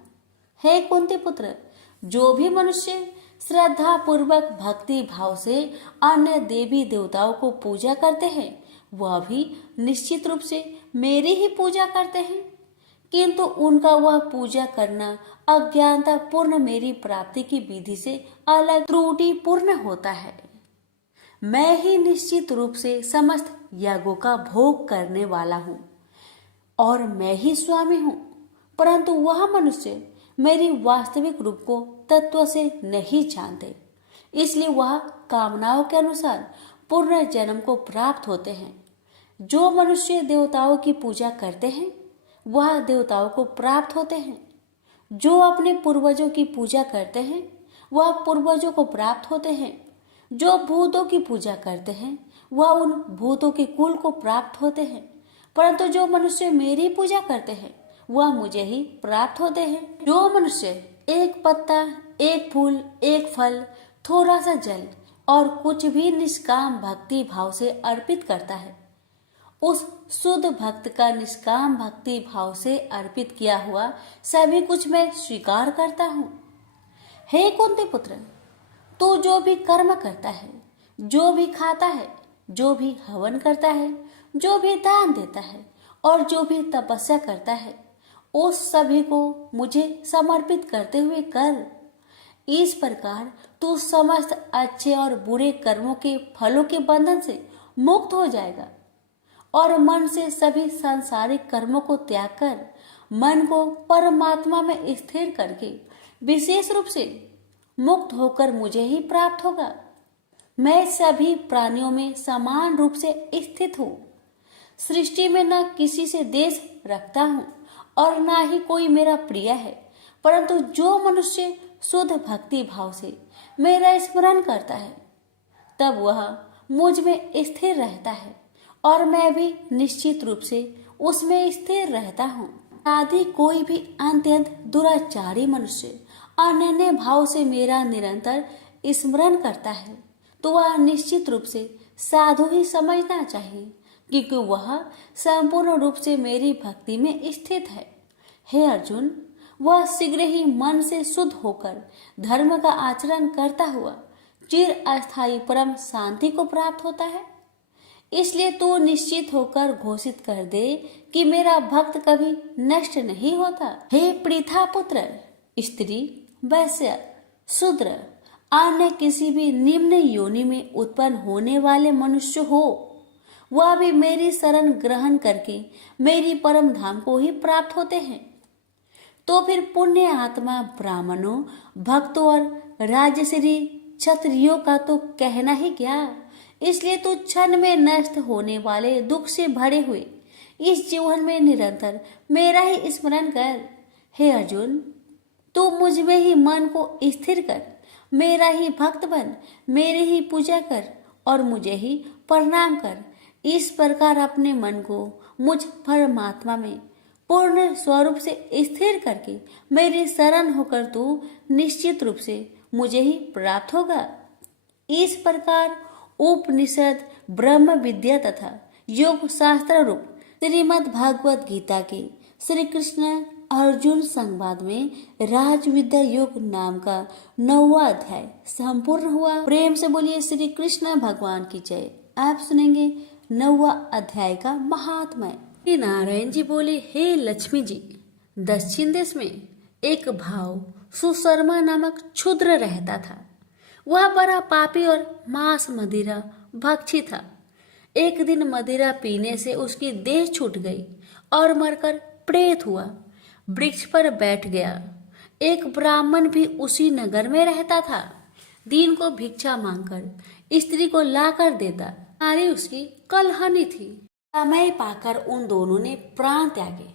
हे कुंती पुत्र, जो भी मनुष्य श्रद्धा पूर्वक भक्ति भाव से अन्य देवी देवताओं को पूजा करते हैं, वह भी निश्चित रूप से मेरी ही पूजा करते हैं, किंतु उनका वह पूजा करना अज्ञानता पूर्ण मेरी प्राप्ति की विधि से अलग त्रुटि पूर्ण होता है। मैं ही निश्चित रूप से समस्त यागों का भोग करने वाला हूँ और मैं ही स्वामी हूँ, परंतु वह मनुष्य मेरी वास्तविक रूप को तत्व से नहीं जानते, इसलिए वह कामनाओं के अनुसार पूर्ण जन्म को प्राप्त होते हैं। जो मनुष्य देवताओं की पूजा करते हैं वह देवताओं को प्राप्त होते हैं, जो अपने पूर्वजों की पूजा करते हैं वह पूर्वजों को प्राप्त होते हैं, जो भूतों की पूजा करते हैं वह उन भूतों के कुल को प्राप्त होते हैं, परंतु जो मनुष्य मेरी पूजा करते हैं वह मुझे ही प्राप्त होते हैं। जो मनुष्य एक पत्ता, एक फूल, एक फल, थोड़ा सा जल और कुछ भी निष्काम भक्ति भाव से अर्पित करता है, उस शुद्ध भक्त का निष्काम भक्ति भाव से अर्पित किया हुआ सभी कुछ मैं स्वीकार करता हूँ। हे कुंती पुत्र, तू जो भी कर्म करता है, जो भी खाता है, जो भी हवन करता है, जो भी दान देता है और जो भी तपस्या करता है, उस सभी को मुझे समर्पित करते हुए कर। इस प्रकार तू समस्त अच्छे और बुरे कर्मों के फलों के बंधन से मुक्त हो जाएगा और मन से सभी सांसारिक कर्मों को त्याग कर मन को परमात्मा में स्थिर करके विशेष रूप से मुक्त होकर मुझे ही प्राप्त होगा। मैं सभी प्राणियों में समान रूप से स्थित हूँ। सृष्टि में न किसी से देश रखता हूँ और ना ही कोई मेरा प्रिय है, परंतु जो मनुष्य शुद्ध भक्ति भाव से मेरा स्मरण करता है तब वह मुझ में स्थिर रहता है और मैं भी निश्चित रूप से उसमें स्थिर रहता हूँ। आदि कोई भी अत्यंत दुराचारी मनुष्य अनन्य भाव से मेरा निरंतर स्मरण करता है तो वह निश्चित रूप से साधु ही समझना चाहिए, क्योंकि वह संपूर्ण रूप से मेरी भक्ति में स्थित है। हे अर्जुन, वह शीघ्र ही मन से शुद्ध होकर धर्म का आचरण करता हुआ चिर अस्थायी परम शांति को प्राप्त होता है। इसलिए तू निश्चित होकर घोषित कर दे कि मेरा भक्त कभी नष्ट नहीं होता। हे पृथा पुत्र, स्त्री, वैश्य, शूद्र, अन्य किसी भी निम्न योनि में उत्पन्न होने वाले मनुष्य हो, वह भी मेरी शरण ग्रहण करके मेरी परम धाम को ही प्राप्त होते हैं। तो फिर पुण्य आत्मा ब्राह्मणों, भक्तों और राजश्री क्षत्रियों का तो कहना ही क्या। इसलिए तू क्षण में नष्ट होने वाले दुख से भरे हुए इस जीवन में निरंतर मेरा ही स्मरण कर। हे अर्जुन, तू मुझ में ही मन को स्थिर कर, मेरा ही भक्त बन, मेरे ही पूजा कर और मुझे ही प्रणाम कर। इस प्रकार अपने मन को मुझ परमात्मा में पूर्ण स्वरूप से स्थिर करके मेरी शरण होकर तू निश्चित रूप से मुझे ही प्राप्त होगा। इस प्रकार उपनिषद, ब्रह्म विद्या तथा योग शास्त्र रूप श्रीमद् भागवत गीता के श्री कृष्ण अर्जुन संवाद में राज विद्या योग नाम का 9वां अध्याय संपूर्ण हुआ। प्रेम से बोलिए श्री कृष्ण भगवान की जय। आप सुनेंगे 9वां अध्याय का महात्म्य। श्री नारायण जी बोले, हे लक्ष्मी जी, दक्षिण देश में एक भाव सुशर्मा नामक क्षुद्र रहता था। वह बड़ा पापी और मांस मदिरा भक्षी था। एक दिन मदिरा पीने से उसकी देह छूट गई और मरकर प्रेत हुआ। वृक्ष पर बैठ गया। एक ब्राह्मण भी उसी नगर में रहता था। दिन को भिक्षा मांगकर स्त्री को लाकर देता। नारी उसकी कलहनी थी। समय पाकर उन दोनों ने प्राण त्यागे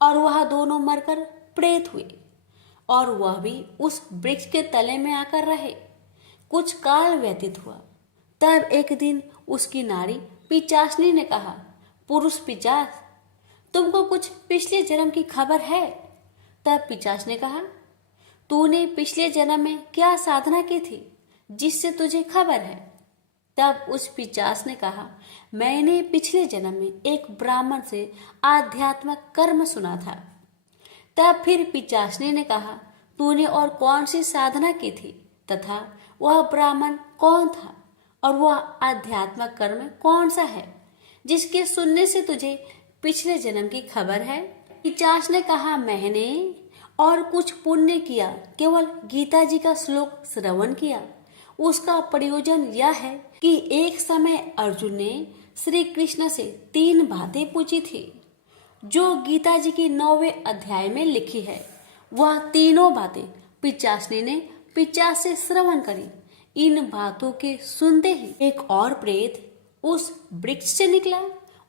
और वह दोनों मरकर प्रेत हुए और वह भी उस वृक्ष के तले में आकर रहे। कुछ काल व्यतीत हुआ। तब एक दिन उसकी नारी पिचासनी ने कहा, पुरुष पिचास, तुमको कुछ पिछले जन्म की खबर है? तब पिचास ने कहा, तूने पिछले जन्म में क्या साधना की थी जिससे तुझे खबर है? तब उस पिचास ने कहा, मैंने पिछले जन्म में एक ब्राह्मण से आध्यात्मिक कर्म सुना था। तब फिर पिचासनी ने कहा, तूने और कौन सी साधना की थी तथा वह ब्राह्मण कौन था और वह आध्यात्मिक कर्म कौन सा है जिसके सुनने से तुझे पिछले जन्म की खबर है? पिचास ने कहा, मैंने और कुछ पुण्य किया, केवल गीता जी का श्लोक श्रवण किया। उसका प्रयोजन यह है कि एक समय अर्जुन ने श्री कृष्ण से 3 बातें पूछी थी जो गीता जी की 9वें अध्याय में लिखी है। वह तीनों बातें पिचासनी ने पिचास से श्रवण करी। इन बातों के सुनते ही एक और प्रेत उस वृक्ष से निकला।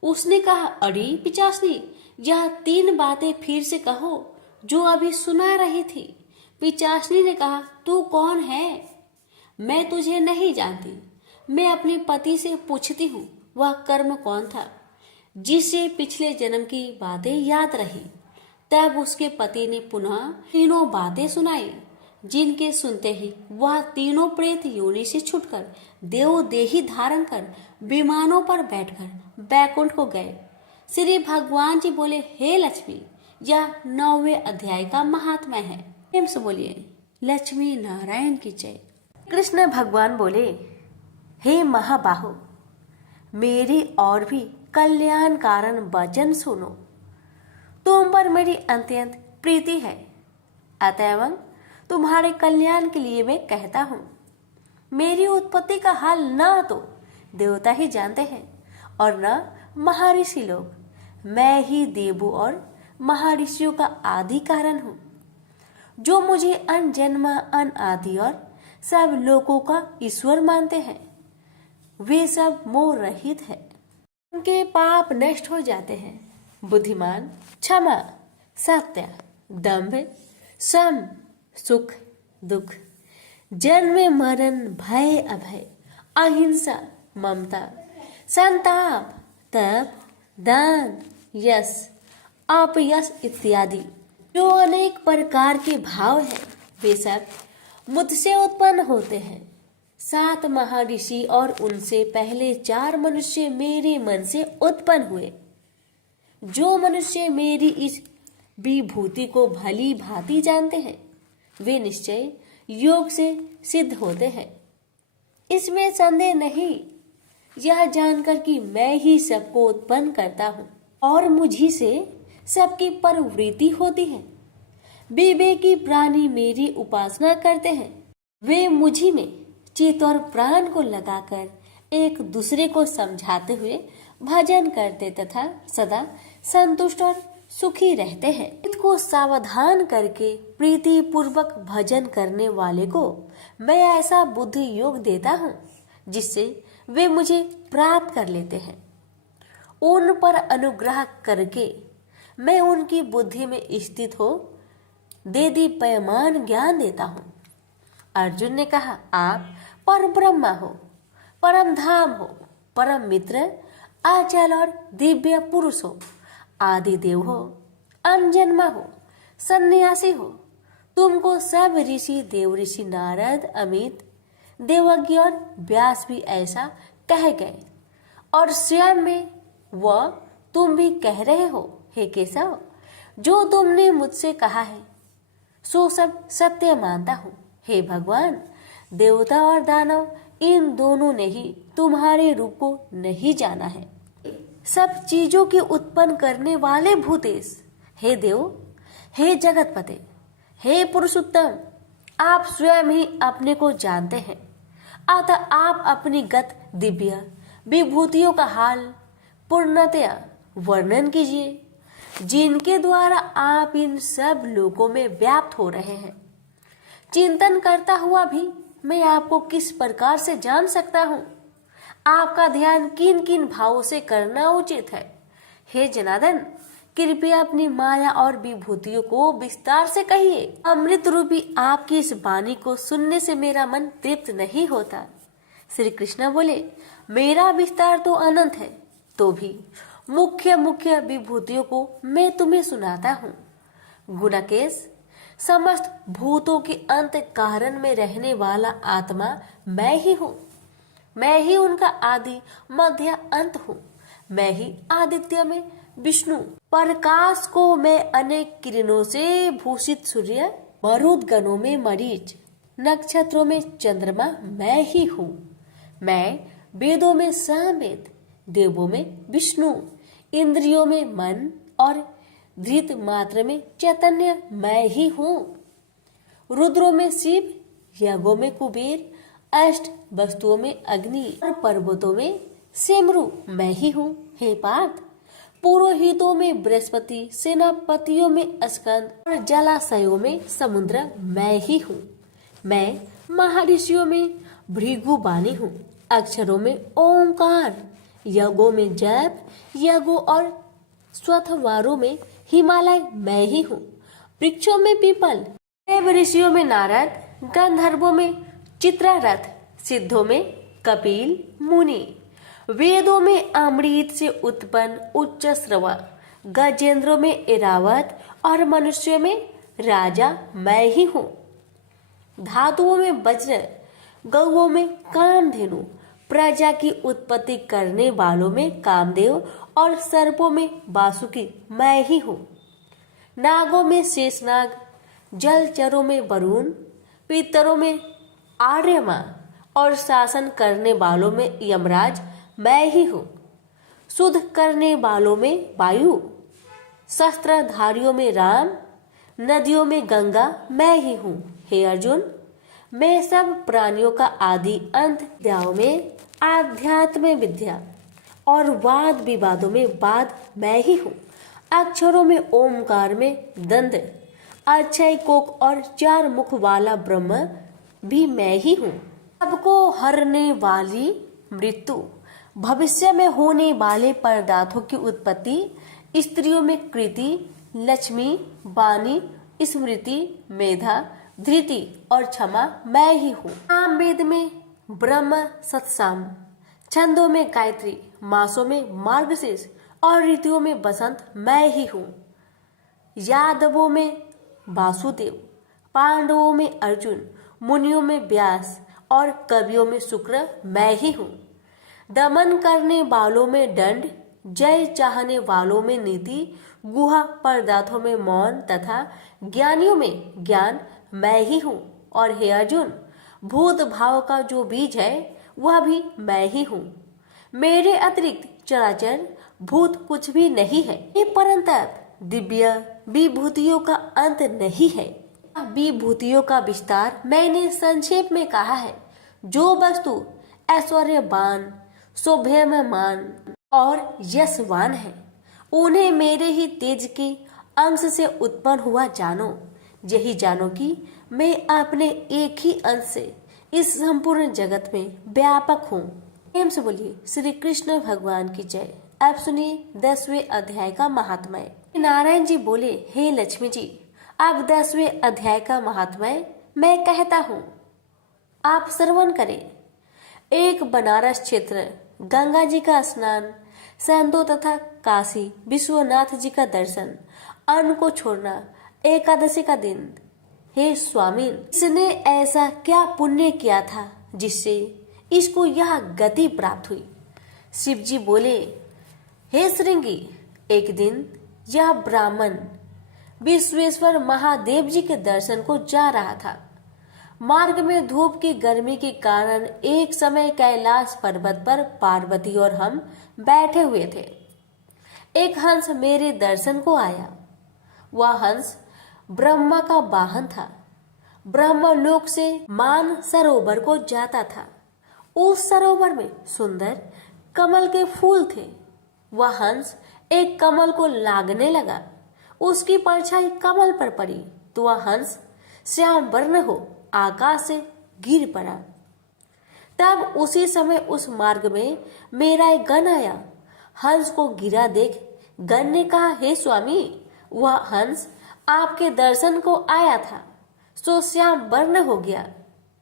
उसने कहा, अरे पिचासनी, यह 3 बातें फिर से कहो जो अभी सुना रही थी। पिचासनी ने कहा, तू कौन है? मैं तुझे नहीं जानती। मैं अपने पति से पूछती हूँ वह कर्म कौन था जिससे पिछले जन्म की बातें याद रही। तब उसके पति ने पुनः तीनों बातें सुनाई जिनके सुनते ही वह तीनों प्रेत योनि से छुटकर देव देही धारण कर विमानों पर बैठकर बैकुंठ को गए। श्री भगवान जी बोले, हे लक्ष्मी, यह 9वें अध्याय का महात्म्य है। प्रेम से बोलिए लक्ष्मी नारायण की जय। कृष्ण भगवान बोले, हे महाबाहो, मेरी और भी कल्याण कारण वचन सुनो। तुम पर मेरी अत्यंत प्रीति है, अतएव तुम्हारे कल्याण के लिए मैं कहता हूँ। मेरी उत्पत्ति का हाल न तो देवता ही जानते हैं और न महर्षि लोग। मैं ही देवों और महर्षियों का आदि कारण हूँ, जो मुझे अनजन्म अनादि और सब लोगों का ईश्वर मानते हैं। वे सब मोह रहित है, उनके पाप नष्ट हो जाते हैं। बुद्धिमान, क्षमा, सत्य, दंभ, सम, सुख, दुख, जन्म मरण, भय अभय, अहिंसा, ममता, संताप, तप, दान, यश, अपयश इत्यादि जो अनेक प्रकार के भाव हैं, वे सब मुझसे उत्पन्न होते हैं। 7 महर्षि और उनसे पहले 4 मनुष्य मेरे मन से उत्पन्न हुए। जो मनुष्य मेरी इस विभूति को भली भांति जानते हैं, वे निश्चय योग से सिद्ध होते हैं। इसमें संदेह नहीं। यह जानकर कि मैं ही सबको उत्पन्न करता हूँ और मुझी से सबकी प्रवृत्ति होती है। विवेकी प्राणी मेरी उपासना करते हैं। वे मुझी में चित्त और प्राण को लगाकर एक दूसरे को समझाते हुए भजन करते तथा सदा संतुष्ट और सुखी रहते हैं। चित्त को सावधान करके प्रीति पूर्वक भजन करने वाले को मैं ऐसा बुद्धि योग देता हूँ जिससे वे मुझे प्राप्त कर लेते हैं। उन पर अनुग्रह करके मैं उनकी बुद्धि में स्थित हो देदीप्यमान ज्ञान देता हूँ। अर्जुन ने कहा, आप परम ब्रह्मा हो, परम धाम हो, परम मित्र, अचल और दिव्य पुरुष हो, आदि देव हो, अनजन्मा हो, सन्यासी हो। तुमको सब ऋषि, देव ऋषि नारद, अमित, देवज्ञ और व्यास भी ऐसा कह गए और स्वयं में वह तुम भी कह रहे हो हे केशव। जो तुमने मुझसे कहा है सो सब सत्य मानता हूँ हे भगवान। देवता और दानव इन दोनों ने ही तुम्हारे रूप को नहीं जाना है। सब चीजों की उत्पन्न करने वाले भूतेश, हे देव, हे जगतपते, हे पुरुषोत्तम, आप स्वयं ही अपने को जानते हैं। अतः आप अपनी गत दिव्य विभूतियों का हाल पूर्णतया वर्णन कीजिए, जिनके द्वारा आप इन सब लोकों में व्याप्त हो रहे हैं। चिंतन करता हुआ भी मैं आपको किस प्रकार से जान सकता हूँ? आपका ध्यान किन किन भावों से करना उचित है? हे जनार्दन, कृपया अपनी माया और विभूतियों को विस्तार से कहिए। अमृत रूपी आपकी इस वाणी को सुनने से मेरा मन तृप्त नहीं होता। श्री कृष्ण बोले, मेरा विस्तार तो अनंत है, तो भी मुख्य मुख्य विभूतियों को मैं तुम्हें सुनाता हूँ। गुणकेश, समस्त भूतों के अंत कारण में रहने वाला आत्मा मैं ही हूँ। मैं ही उनका आदि मध्य अंत हूँ। मैं ही आदित्य में विष्णु, प्रकाश को मैं अनेक किरणों से भूषित सूर्य, मरुद गणों में मरीच, नक्षत्रों में चंद्रमा मैं ही हूँ। मैं वेदों में सामवेद, देवों में विष्णु, इंद्रियों में मन और धृत मात्र में चैतन्य मैं ही हूँ। रुद्रों में शिव, यज्ञों में कुबेर, अष्ट वस्तुओं में अग्नि और पर्वतों में सेमरु मैं ही हूँ। हे पार्थ, पुरोहितों में बृहस्पति, सेनापतियों में स्कंद और जलाशयों में समुद्र मैं ही हूँ। मैं महर्षियों में भृगुबानी हूँ, अक्षरों में ओंकार, यज्ञों में जप, यज्ञों और स्वथवारों में हिमालय मैं ही हूँ। वृक्षों में पीपल, देव ऋषियों में नारद, गंधर्वों में चित्ररथ, सिद्धों में कपिल मुनि, वेदों में अमृत से उत्पन्न उच्च श्रवा, गजेंद्रों में ऐरावत और मनुष्यों में राजा मैं ही हूँ। धातुओं में वज्र, गौओं में कामधेनु, प्रजा की उत्पत्ति करने वालों में कामदेव और सर्पों में वासुकी मैं ही हूँ। नागों में शेषनाग, जलचरों में वरुण, पितरों में आर्यमा और शासन करने वालों में यमराज मैं ही हूँ। शुद्ध करने वालों में वायु, शस्त्रधारियों में राम, नदियों में गंगा मैं ही हूँ। हे अर्जुन, मैं सब प्राणियों का आदि अंत विद्याओं में आध्यात्म विद्या और वाद विवादों में वाद मैं ही हूँ। अक्षरों में ओमकार में दंड, अक्षय कोक और चार मुख वाला ब्रह्म भी मैं ही हूँ। सबको हरने वाली मृत्यु, भविष्य में होने वाले पदार्थों की उत्पत्ति, स्त्रियों में कृति, लक्ष्मी, वाणी, स्मृति, मेधा, धृति और क्षमा मैं ही हूँ। सामवेद में ब्रह्म सत्साम, छंदों में गायत्री, मासों में मार्गशीर्ष और ऋतुओं में बसंत मैं ही हूँ। यादवों में वासुदेव, पांडवों में अर्जुन, मुनियों में व्यास और कवियों में शुक्र मैं ही हूँ। दमन करने वालों में दंड, जय चाहने वालों में नीति, गुहा पदार्थों में मौन तथा ज्ञानियों में ज्ञान मैं ही हूँ। और हे अर्जुन, भूत भाव का जो बीज है वह भी मैं ही हूँ। मेरे अतिरिक्त चराचर भूत कुछ भी नहीं है। ये परंतप दिव्य विभूतियों का अंत नहीं है। विभूतियों का विस्तार मैंने संक्षेप में कहा है। जो वस्तु ऐश्वर्यवान, शोभेयमान और यशवान है, उन्हें मेरे ही तेज के अंश से उत्पन्न हुआ जानो। यही जानो कि मैं अपने एक ही अंश से इस संपूर्ण जगत में व्यापक हूँ। प्रेम से बोलिए श्री कृष्ण भगवान की जय। अब सुनिए 10वें अध्याय का महात्म्य। नारायण जी बोले, हे लक्ष्मी जी, अब 10वें अध्याय का महात्म्य मैं कहता हूँ, आप श्रवण करें। एक बनारस क्षेत्र, गंगा जी का स्नान, संतों तथा काशी विश्वनाथ जी का दर्शन, अन्न को छोड़ना, एकादशी का दिन। हे स्वामी, इसने ऐसा क्या पुण्य किया था जिससे इसको यह गति प्राप्त हुई। शिव जी बोले, हे श्रृंगी, एक दिन यह ब्राह्मण विश्वेश्वर महादेव जी के दर्शन को जा रहा था। मार्ग में धूप की गर्मी के कारण एक समय कैलाश पर्वत पर पार्वती और हम बैठे हुए थे। एक हंस मेरे दर्शन को आया। वह हंस ब्रह्मा का वाहन था। ब्रह्मलोक से मान सरोवर को जाता था। उस सरोवर में सुंदर कमल के फूल थे। वह हंस एक कमल को लागने लगा। उसकी परछाई कमल पर पड़ी तो वह हंस श्याम वर्ण हो आकाश से गिर पड़ा। तब उसी समय उस मार्ग में मेरा एक गण आया। हंस को गिरा देख गण ने कहा, हे स्वामी, वह हंस आपके दर्शन को आया था, सो श्याम वर्ण हो गया।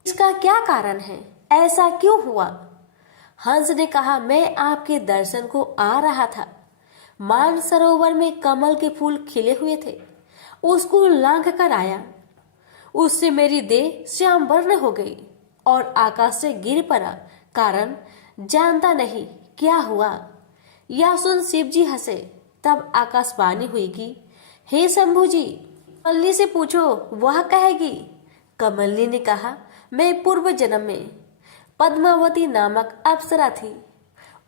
इसका क्या कारण है? ऐसा क्यों हुआ? हंस ने कहा, मैं आपके दर्शन को आ रहा था। मान सरोवर में कमल के फूल खिले हुए थे, उसको लांघ कर आया। उससे मेरी देह श्याम वर्ण हो गई और आकाश से गिर पड़ा। कारण जानता नहीं क्या हुआ। यह सुन शिव जी हंसे। तब आकाशवाणी हुई कि हे शंभु जी, कमलनी से पूछो, वह कहेगी। कमलनी ने कहा, मैं पूर्व जन्म में पद्मावती नामक अप्सरा थी।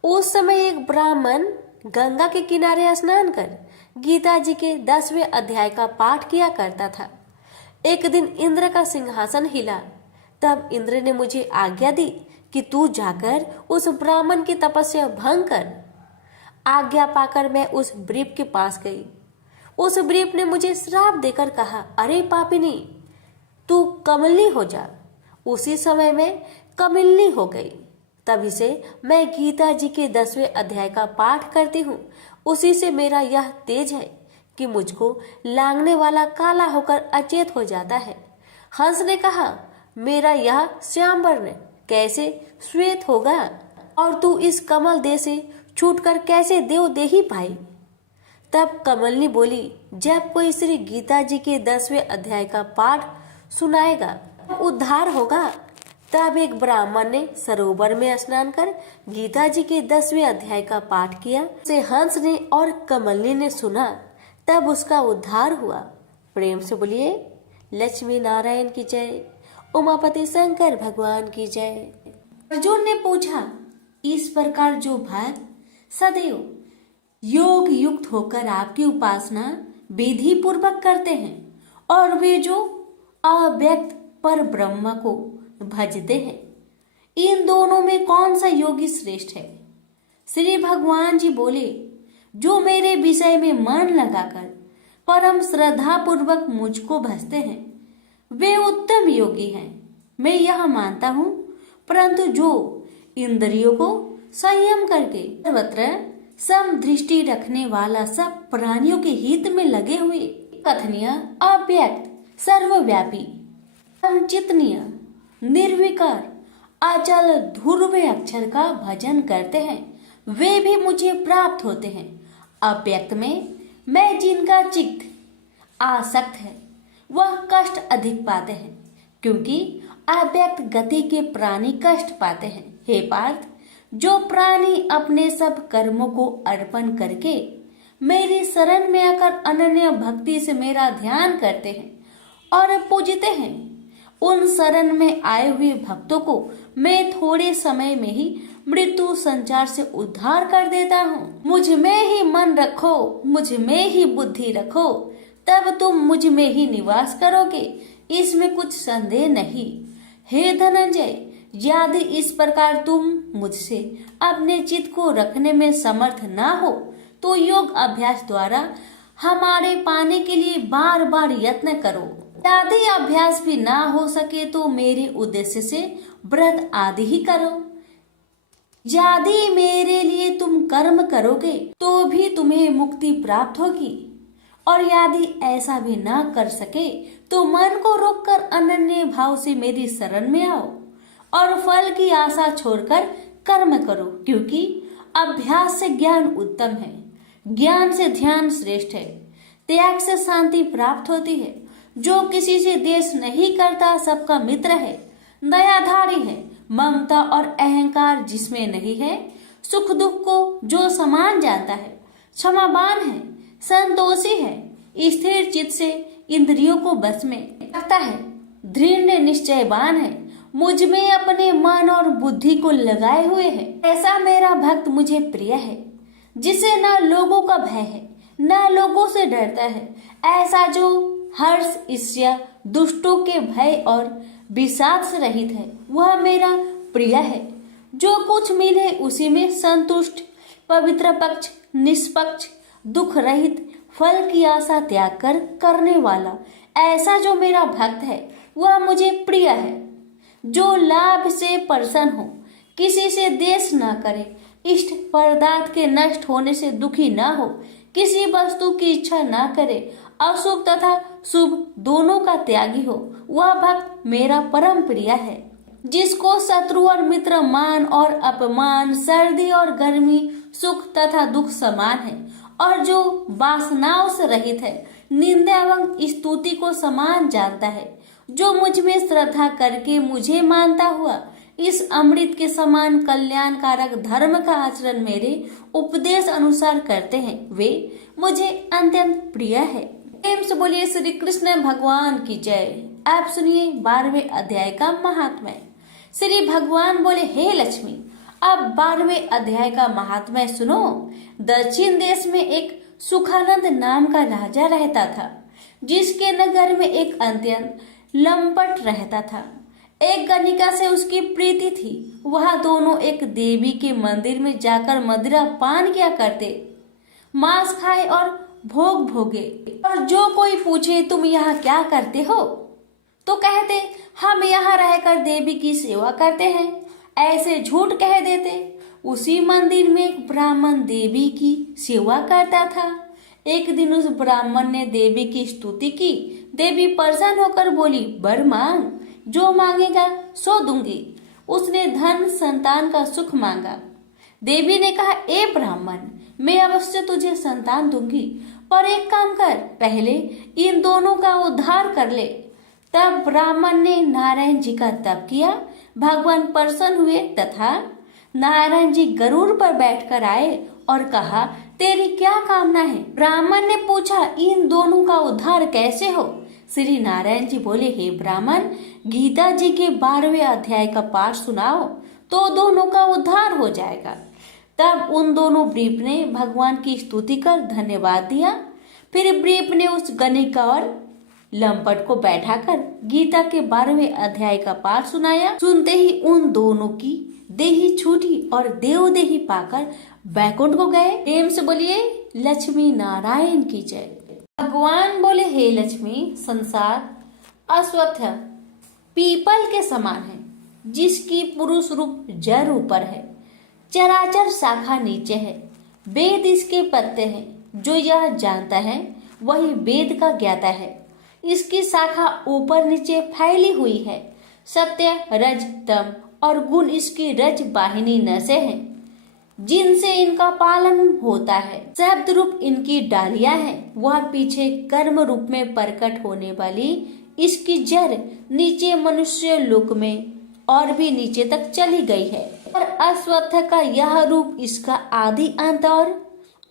उस समय एक ब्राह्मण गंगा के किनारे स्नान कर गीता जी के 10वें अध्याय का पाठ किया करता था। एक दिन इंद्र का सिंहासन हिला। तब इंद्र ने मुझे आज्ञा दी कि तू जाकर उस ब्राह्मण की तपस्या भंग कर। आज्ञा पाकर मैं उस ब्रीप के पास गई। उस ब्रीप ने मुझे श्राप देकर कहा, अरे पापिनी, तू कमलनी हो जा। उसी समय मैं कमलनी हो गई। तभी से मैं गीता जी के 10वें अध्याय का पाठ करती हूँ। उसी से मेरा यह तेज है कि मुझको लांघने वाला काला होकर अचेत हो जाता है। हंस ने कहा, मेरा यह श्याम वर्ण कैसे श्वेत होगा और तू इस कमल देह से छूटकर कैसे देव देही पाई? तब कमलनी बोली, जब कोई श्री गीता जी के 10वें अध्याय का पाठ सुनाएगा उद्धार होगा। तब एक ब्राह्मण ने सरोवर में स्नान कर गीता जी के 10वें अध्याय का पाठ किया। उसे हंस ने और कमलनी ने सुना। तब उसका उद्धार हुआ। प्रेम से बोलिए लक्ष्मी नारायण की जय, उमापति शंकर भगवान की जय। अर्जुन ने पूछा, इस प्रकार जो भक्त सदैव योग युक्त होकर आपकी उपासना विधि पूर्वक करते हैं और वे जो अव्यक्त पर ब्रह्म को भजते हैं, इन दोनों में कौन सा योगी श्रेष्ठ है? श्री भगवान जी बोले, जो मेरे विषय में मन लगाकर परम श्रद्धा पूर्वक मुझको भजते हैं वे उत्तम योगी हैं। मैं यह मानता हूँ, परंतु जो इंद्रियों को संयम करके सर्वत्र सम दृष्टि रखने वाला सब प्राणियों के हित में लगे हुए कथनीय अव्यक्त सर्वव्यापी अचिंतनीय निर्विकार अचल ध्रुव अक्षर का भजन करते हैं, वे भी मुझे प्राप्त होते हैं। अव्यक्त में मैं जिनका चित्त आसक्त है वह कष्ट अधिक पाते हैं, क्योंकि अव्यक्त गति के प्राणी कष्ट पाते हैं। हे पार्थ, जो प्राणी अपने सब कर्मों को अर्पण करके मेरी शरण में आकर अनन्य भक्ति से मेरा ध्यान करते हैं और पूजते हैं, उन शरण में आए हुए भक्तों को मैं थोड़े समय में ही मृत्यु संचार से उद्धार कर देता हूँ। मुझ में ही मन रखो, मुझ में ही बुद्धि रखो, तब तुम मुझ में ही निवास करोगे, इसमें कुछ संदेह नहीं। हे धनंजय, यदि इस प्रकार तुम मुझसे अपने चित्त को रखने में समर्थ ना हो तो योग अभ्यास द्वारा हमारे पाने के लिए बार बार यत्न करो। यदि अभ्यास भी ना हो सके तो मेरे उद्देश्य से व्रत आदि ही करो। यदि मेरे लिए तुम कर्म करोगे तो भी तुम्हें मुक्ति प्राप्त होगी, और यदि ऐसा भी ना कर सके तो मन को रोककर अनन्य भाव से मेरी शरण में आओ और फल की आशा छोड़कर कर्म करो, क्योंकि अभ्यास से ज्ञान उत्तम है, ज्ञान से ध्यान श्रेष्ठ है, त्याग से शांति प्राप्त होती है। जो किसी से द्वेष नहीं करता सबका मित्र है, दयाधारी है, ममता और अहंकार जिसमें नहीं है, सुख दुख को जो समान जानता है, क्षमावान है, संतोषी है, स्थिर चित्त से इंद्रियों को बस में रखता है, दृढ़ निश्चयवान है, मुझ में अपने मन और बुद्धि को लगाए हुए है, ऐसा मेरा भक्त मुझे प्रिय है, जिसे न लोगों का भय है न लोगों से डरता है, ऐसा जो हर्ष ईर्ष्या दुष्टों के भय और विषाद से रहित है, वह मेरा प्रिय है। जो कुछ मिले उसी में संतुष्ट, पवित्र पक्ष, निष्पक्ष, दुख रहित, फल की आशा त्याग कर करने वाला, ऐसा जो मेरा भक्त है वह मुझे प्रिय है। जो लाभ से प्रसन्न हो, किसी से द्वेष न करे, इष्ट पदार्थ के नष्ट होने से दुखी न हो, किसी वस्तु की इच्छा न करे, अशुभ तथा शुभ दोनों का त्यागी हो, वह भक्त मेरा परम प्रिय है। जिसको शत्रु और मित्र मान और अपमान, सर्दी और गर्मी, सुख तथा दुख समान है, और जो वासनाओं से रहित है, निंदा एवं स्तुति को समान जानता है, जो मुझ में श्रद्धा करके मुझे मानता हुआ इस अमृत के समान कल्याणकारक धर्म का आचरण मेरे उपदेश अनुसार करते हैं, वे मुझे अत्यंत प्रिय है। प्रेम से बोलिए श्री कृष्ण भगवान की जय। आप सुनिए 12वें अध्याय का महात्म्य। श्री भगवान बोले, हे लक्ष्मी, अब 12वें अध्याय का महात्म्य सुनो। दक्षिण देश में एक सुखानंद नाम का राजा रहता था, जिसके नगर में एक अत्यंत लंपट रहता था। एक गणिका से उसकी प्रीति थी। वह दोनों एक देवी के मंदिर में जाकर मदिरा पान किया करते, मांस खाए और भोग भोगे। और जो कोई पूछे तुम यहाँ क्या करते हो, तो कहते हम यहाँ रहकर देवी की सेवा करते हैं, ऐसे झूठ कह देते। उसी मंदिर में एक ब्राह्मण देवी की सेवा करता था। एक दिन उस ब्राह्मण ने देवी की स्तुति की। देवी प्रसन्न होकर बोली, वर मांग, जो मांगेगा सो दूंगी। उसने धन संतान का सुख मांगा। देवी ने कहा, ए ब्राह्मण, मैं अवश्य तुझे संतान दूंगी, पर एक काम कर, पहले इन दोनों का उद्धार कर ले। तब ब्राह्मण ने नारायण जी का तप किया। भगवान प्रसन्न हुए तथा नारायण जी गरुड़ पर बैठकर आए और कहा, तेरी क्या कामना है? ब्राह्मण ने पूछा, इन दोनों का उद्धार कैसे हो? श्री नारायण जी बोले, हे ब्राह्मण, गीता जी के 12वें अध्याय का पाठ सुनाओ तो दोनों का उद्धार हो जाएगा। तब उन दोनों ब्रीप ने भगवान की स्तुति कर धन्यवाद दिया। फिर ब्रीप ने उस गणिका और लंपट को बैठाकर गीता के 12वें अध्याय का पाठ सुनाया। सुनते ही उन दोनों की देही छूटी और देवदेही पाकर बैकुंठ को गए। प्रेम से बोलिए लक्ष्मी नारायण की जय। भगवान बोले, हे लक्ष्मी, संसार अश्वत्थ पीपल के समान है, जिसकी पुरुष रूप जड़ ऊपर है, चराचर शाखा नीचे है, वेद इसके पत्ते हैं। जो यह जानता है वही वेद का ज्ञाता है। इसकी शाखा ऊपर नीचे फैली हुई है। सत्य, रज, तम और गुण इसकी रज वाहिनी नसें हैं, जिनसे इनका पालन होता है। शब्द रूप इनकी डालियां हैं। वह पीछे कर्म रूप में प्रकट होने वाली इसकी जड़ नीचे मनुष्य लोक में और भी नीचे तक चली गई है। और अश्वत्थ का यह रूप इसका आदि अंत और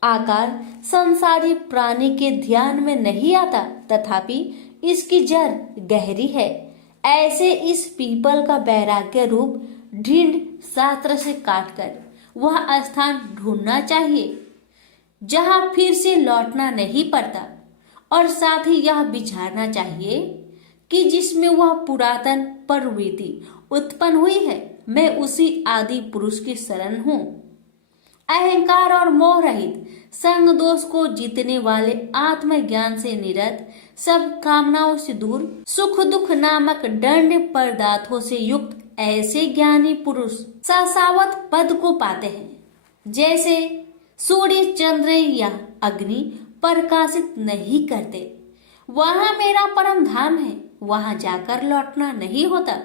आकार संसारी प्राणी के ध्यान में नहीं आता, तथापि इसकी जड़ गहरी है। ऐसे इस पीपल का वैराग्य रूप ढींढ शास्त्र से काटकर वह स्थान ढूंढना चाहिए जहां फिर से लौटना नहीं पड़ता, और साथ ही यह विचारना चाहिए कि जिसमें वह पुरातन प्रवृत्ति उत्पन्न हुई है, मैं उसी आदि पुरुष की शरण हूँ। अहंकार और मोह रहित, संग दोष को जीतने वाले, आत्मज्ञान से निरत, सब कामनाओं से दूर, सुख दुख नामक दंड पदार्थों से युक्त ऐसे ज्ञानी पुरुष शाश्वत पद को पाते हैं। जैसे सूर्य, चंद्र या अग्नि प्रकाशित नहीं करते, वहां मेरा परम धाम है, वहां जाकर लौटना नहीं होता।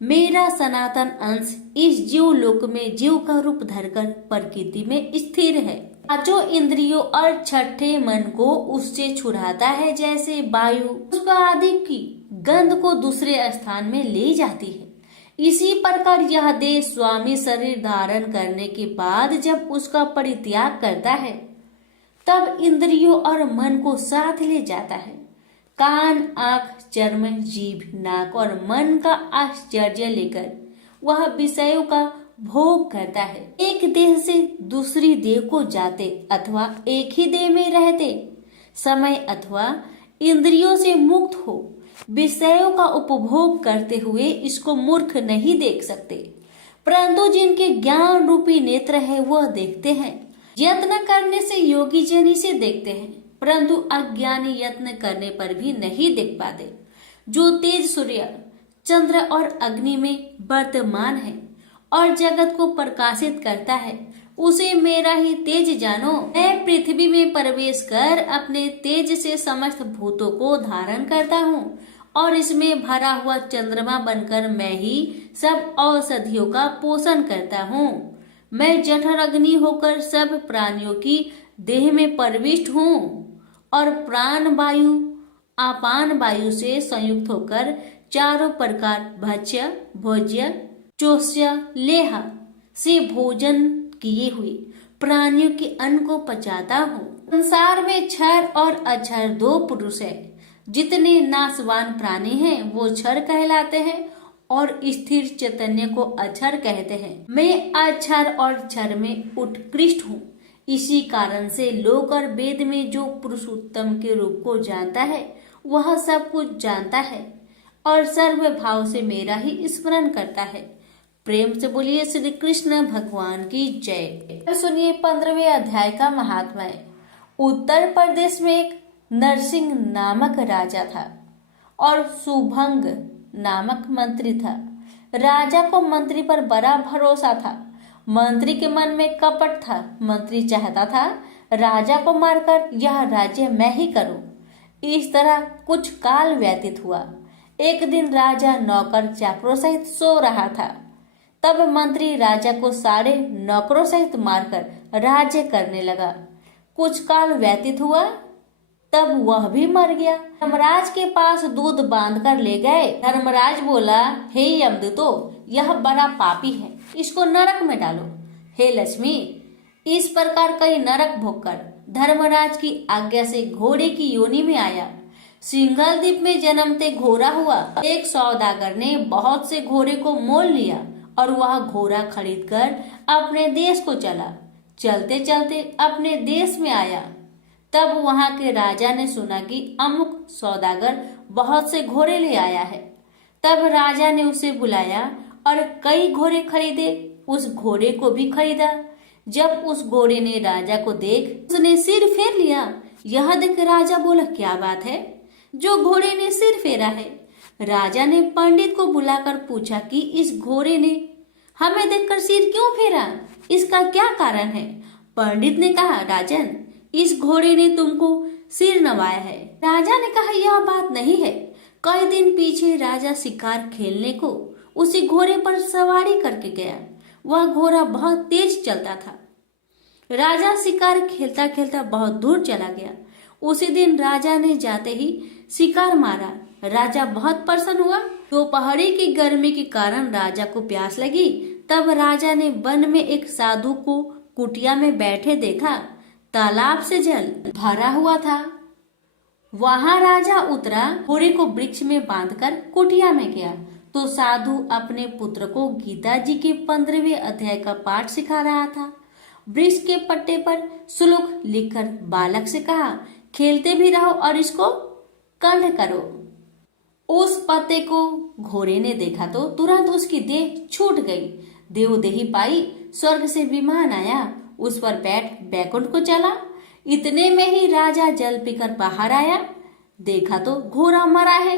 मेरा सनातन अंश इस जीव लोक में जीव का रूप धरकर प्रकृति में स्थिर है। पांचों इंद्रियों और छठे मन को उससे छुड़ाता है, जैसे वायु पुष्प आदि की गंध को दूसरे स्थान में ले जाती है। इसी प्रकार यह देह स्वामी शरीर धारण करने के बाद जब उसका परित्याग करता है तब इंद्रियों और मन को साथ ले जाता है। कान, आंख, चर्म, जीभ, नाक और मन का आश्चर्य लेकर वह विषयों का भोग करता है। एक देह से दूसरी देह को जाते अथवा एक ही देह में रहते समय अथवा इंद्रियों से मुक्त हो विषयों का उपभोग करते हुए इसको मूर्ख नहीं देख सकते, परंतु जिनके ज्ञान रूपी नेत्र है वह देखते हैं। यत्न करने से योगी जन इसे देखते हैं, परंतु अज्ञानी यत्न करने पर भी नहीं देख पाते। जो तेज सूर्य, चंद्र और अग्नि में वर्तमान है और जगत को प्रकाशित करता है उसे मेरा ही तेज जानो। मैं पृथ्वी में प्रवेश कर अपने तेज से समस्त भूतों को धारण करता हूँ और इसमें भरा हुआ चंद्रमा बनकर मैं ही सब औषधियों का पोषण करता हूँ। मैं जठर अग्नि होकर सब प्राणियों की देह में प्रविष्ट हूँ और प्राण वायु अपान वायु से संयुक्त होकर चारों प्रकार भक्ष्य, भोज्य, चोष्य, लेह से भोजन किए हुए प्राणियों के अन्न को पचाता हूँ। संसार में क्षर और अक्षर दो पुरुष है। जितने नाशवान प्राणी हैं वो क्षर कहलाते हैं और स्थिर चैतन्य को अक्षर कहते हैं। मैं अक्षर और क्षर में उत्कृष्ट हूँ। इसी कारण से लोक और वेद में जो पुरुषोत्तम के रूप को जानता है वह सब कुछ जानता है और सर्व भाव से मेरा ही स्मरण करता है। प्रेम से बोलिए श्री कृष्ण भगवान की जय। सुनिए 15वें अध्याय का महात्म्य। उत्तर प्रदेश में एक नरसिंह नामक राजा था और सुभंग नामक मंत्री था। राजा को मंत्री पर बड़ा भरोसा था। मंत्री के मन में कपट था। मंत्री चाहता था राजा को मारकर यह राज्य मैं ही करूं। इस तरह कुछ काल व्यतीत हुआ। एक दिन राजा नौकर चाकरों सहित सो रहा था। तब मंत्री राजा को सारे नौकरों सहित मारकर राज्य करने लगा। कुछ काल व्यतीत हुआ तब वह भी मर गया। धर्मराज के पास दूध बांध कर ले गए। धर्मराज बोला, हे यमदूतो, यह बड़ा पापी है, इसको नरक में डालो। हे लक्ष्मी, इस प्रकार कई नरक भोगकर धर्मराज की आज्ञा से घोड़े की योनि में आया। सिंघल द्वीप में जन्मते घोड़ा हुआ। एक सौदागर ने बहुत से घोड़े को मोल लिया और वह घोड़ा खरीदकर अपने देश को चला। चलते चलते अपने देश में आया। तब वहां के राजा ने सुना कि अमुक सौदागर बहुत से घोड़े ले आया है। तब राजा ने उसे बुलाया और कई घोड़े खरीदे। उस घोड़े को भी खरीदा। जब उस घोड़े ने राजा को देख उसने सिर फेर लिया। यह देख राजा बोला, क्या बात है, जो घोड़े ने सिर फेरा है। राजा ने पंडित को बुलाकर पूछा कि इस घोड़े ने हमें देखकर सिर क्यों फेरा, इसका क्या कारण है। पंडित ने कहा, राजन, इस घोड़े ने तुमको सिर नवाया है। राजा ने कहा, यह बात नहीं है। कई दिन पीछे राजा शिकार खेलने को उसी घोड़े पर सवारी करके गया। वह घोड़ा बहुत तेज चलता था। राजा शिकार खेलता खेलता बहुत दूर चला गया। उसी दिन राजा ने जाते ही शिकार मारा। राजा बहुत प्रसन्न हुआ। दोपहरी की गर्मी के कारण राजा को प्यास लगी। तब राजा ने वन में एक साधु को कुटिया में बैठे देखा। तालाब से जल भरा हुआ था। वहां राजा उतरा, घोड़े को वृक्ष में बांधकर कुटिया में गया तो साधु अपने पुत्र को गीता जी के 15वें अध्याय का पाठ सिखा रहा था। वृक्ष के पट्टे पर श्लोक लिखकर बालक से कहा, खेलते भी रहो और इसको कंठ करो। उस पत्ते को घोड़े ने देखा तो तुरंत उसकी देह छूट गई। देवदेही पाई, स्वर्ग से विमान आया, उस पर बैठ बैकुंठ को चला। इतने में ही राजा जल पीकर बाहर आया। देखा तो घोड़ा मरा है।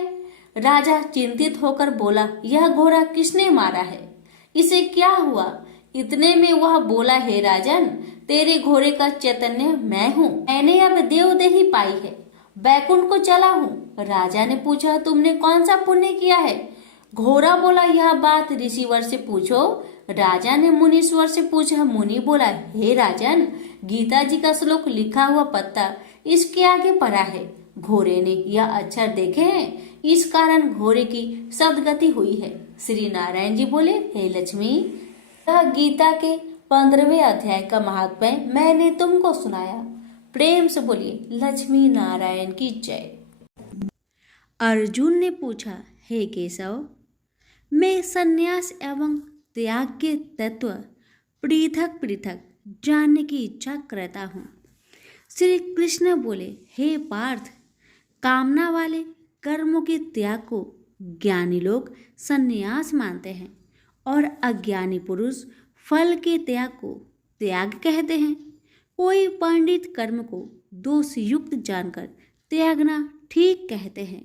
राजा चिंतित होकर बोला, यह घोड़ा किसने मारा है, इसे क्या हुआ। इतने में वह बोला, हे राजन, तेरे घोड़े का चैतन्य मैं हूँ। मैंने अब देवदेही पाई है, बैकुंठ को चला हूँ। राजा ने पूछा, तुमने कौन सा पुण्य किया है। घोड़ा बोला, यह बात ऋषिवर से पूछो। राजा ने मुनीश्वर से पूछा। मुनि बोला, हे राजन, गीता जी का श्लोक लिखा हुआ पत्ता इसके आगे पड़ा है, घोड़े ने यह अक्षर देखे हैं, इस कारण घोड़े की सदगति हुई है। श्री नारायण जी बोले, हे लक्ष्मी, यह गीता के 15वें अध्याय का महात्म्य मैंने तुमको सुनाया। प्रेम से बोलिए लक्ष्मी नारायण की जय। अर्जुन ने पूछा, हे केशव, मैं संन्यास एवं त्याग के तत्व पृथक पृथक जानने की इच्छा करता हूँ। श्री कृष्ण बोले, हे पार्थ, कामना वाले कर्मों के त्याग को ज्ञानी लोग संन्यास मानते हैं और अज्ञानी पुरुष फल के त्याग को त्याग कहते हैं। कोई पंडित कर्म को दोष युक्त जानकर त्यागना ठीक कहते हैं।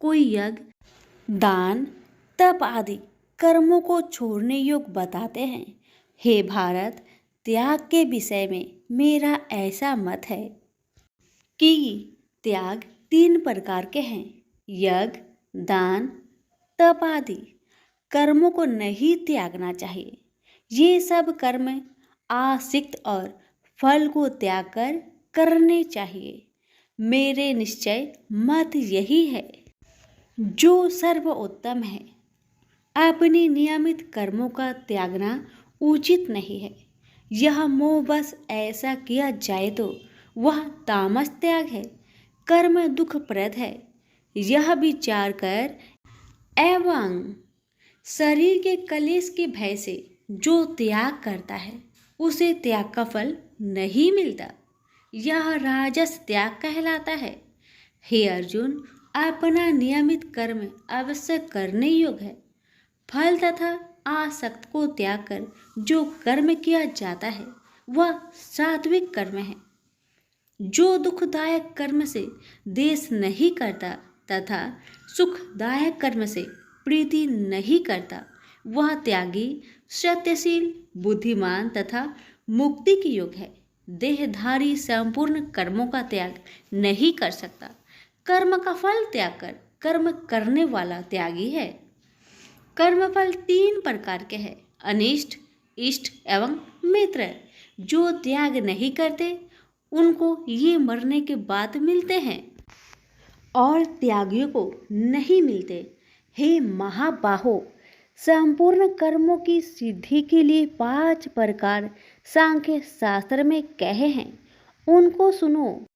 कोई यज्ञ, दान, तप आदि कर्मों को छोड़ने योग्य बताते हैं। हे भारत, त्याग के विषय में मेरा ऐसा मत है कि त्याग 3 प्रकार के हैं। यज्ञ, दान, तप आदि कर्मों को नहीं त्यागना चाहिए। ये सब कर्म आसक्त और फल को त्याग कर करने चाहिए। मेरे निश्चय मत यही है जो सर्वोत्तम है। अपनी नियमित कर्मों का त्यागना उचित नहीं है। यह मोहवश ऐसा किया जाए तो वह तामस त्याग है, कर्म दुखप्रद है। यह विचार कर एवं शरीर के कलेश के भय से जो त्याग करता है उसे त्याग का फल नहीं मिलता। यह राजस त्याग कहलाता है। हे अर्जुन, अपना नियमित कर्म अवश्य करने योग्य है। फल तथा आसक्त को त्याग कर जो कर्म किया जाता है वह सात्विक कर्म है। जो दुखदायक कर्म से देश नहीं करता तथा सुखदायक कर्म से प्रीति नहीं करता वह त्यागी, सत्यशील, बुद्धिमान तथा मुक्ति की योग्य है। देहधारी संपूर्ण कर्मों का त्याग नहीं कर सकता। कर्म का फल त्याग कर कर्म करने वाला त्यागी है। कर्मफल 3 प्रकार के हैं, अनिष्ट, इष्ट एवं मित्र। जो त्याग नहीं करते उनको ये मरने के बाद मिलते हैं और त्यागियों को नहीं मिलते। हे महाबाहो, संपूर्ण कर्मों की सिद्धि के लिए 5 प्रकार सांख्य शास्त्र में कहे हैं, उनको सुनो।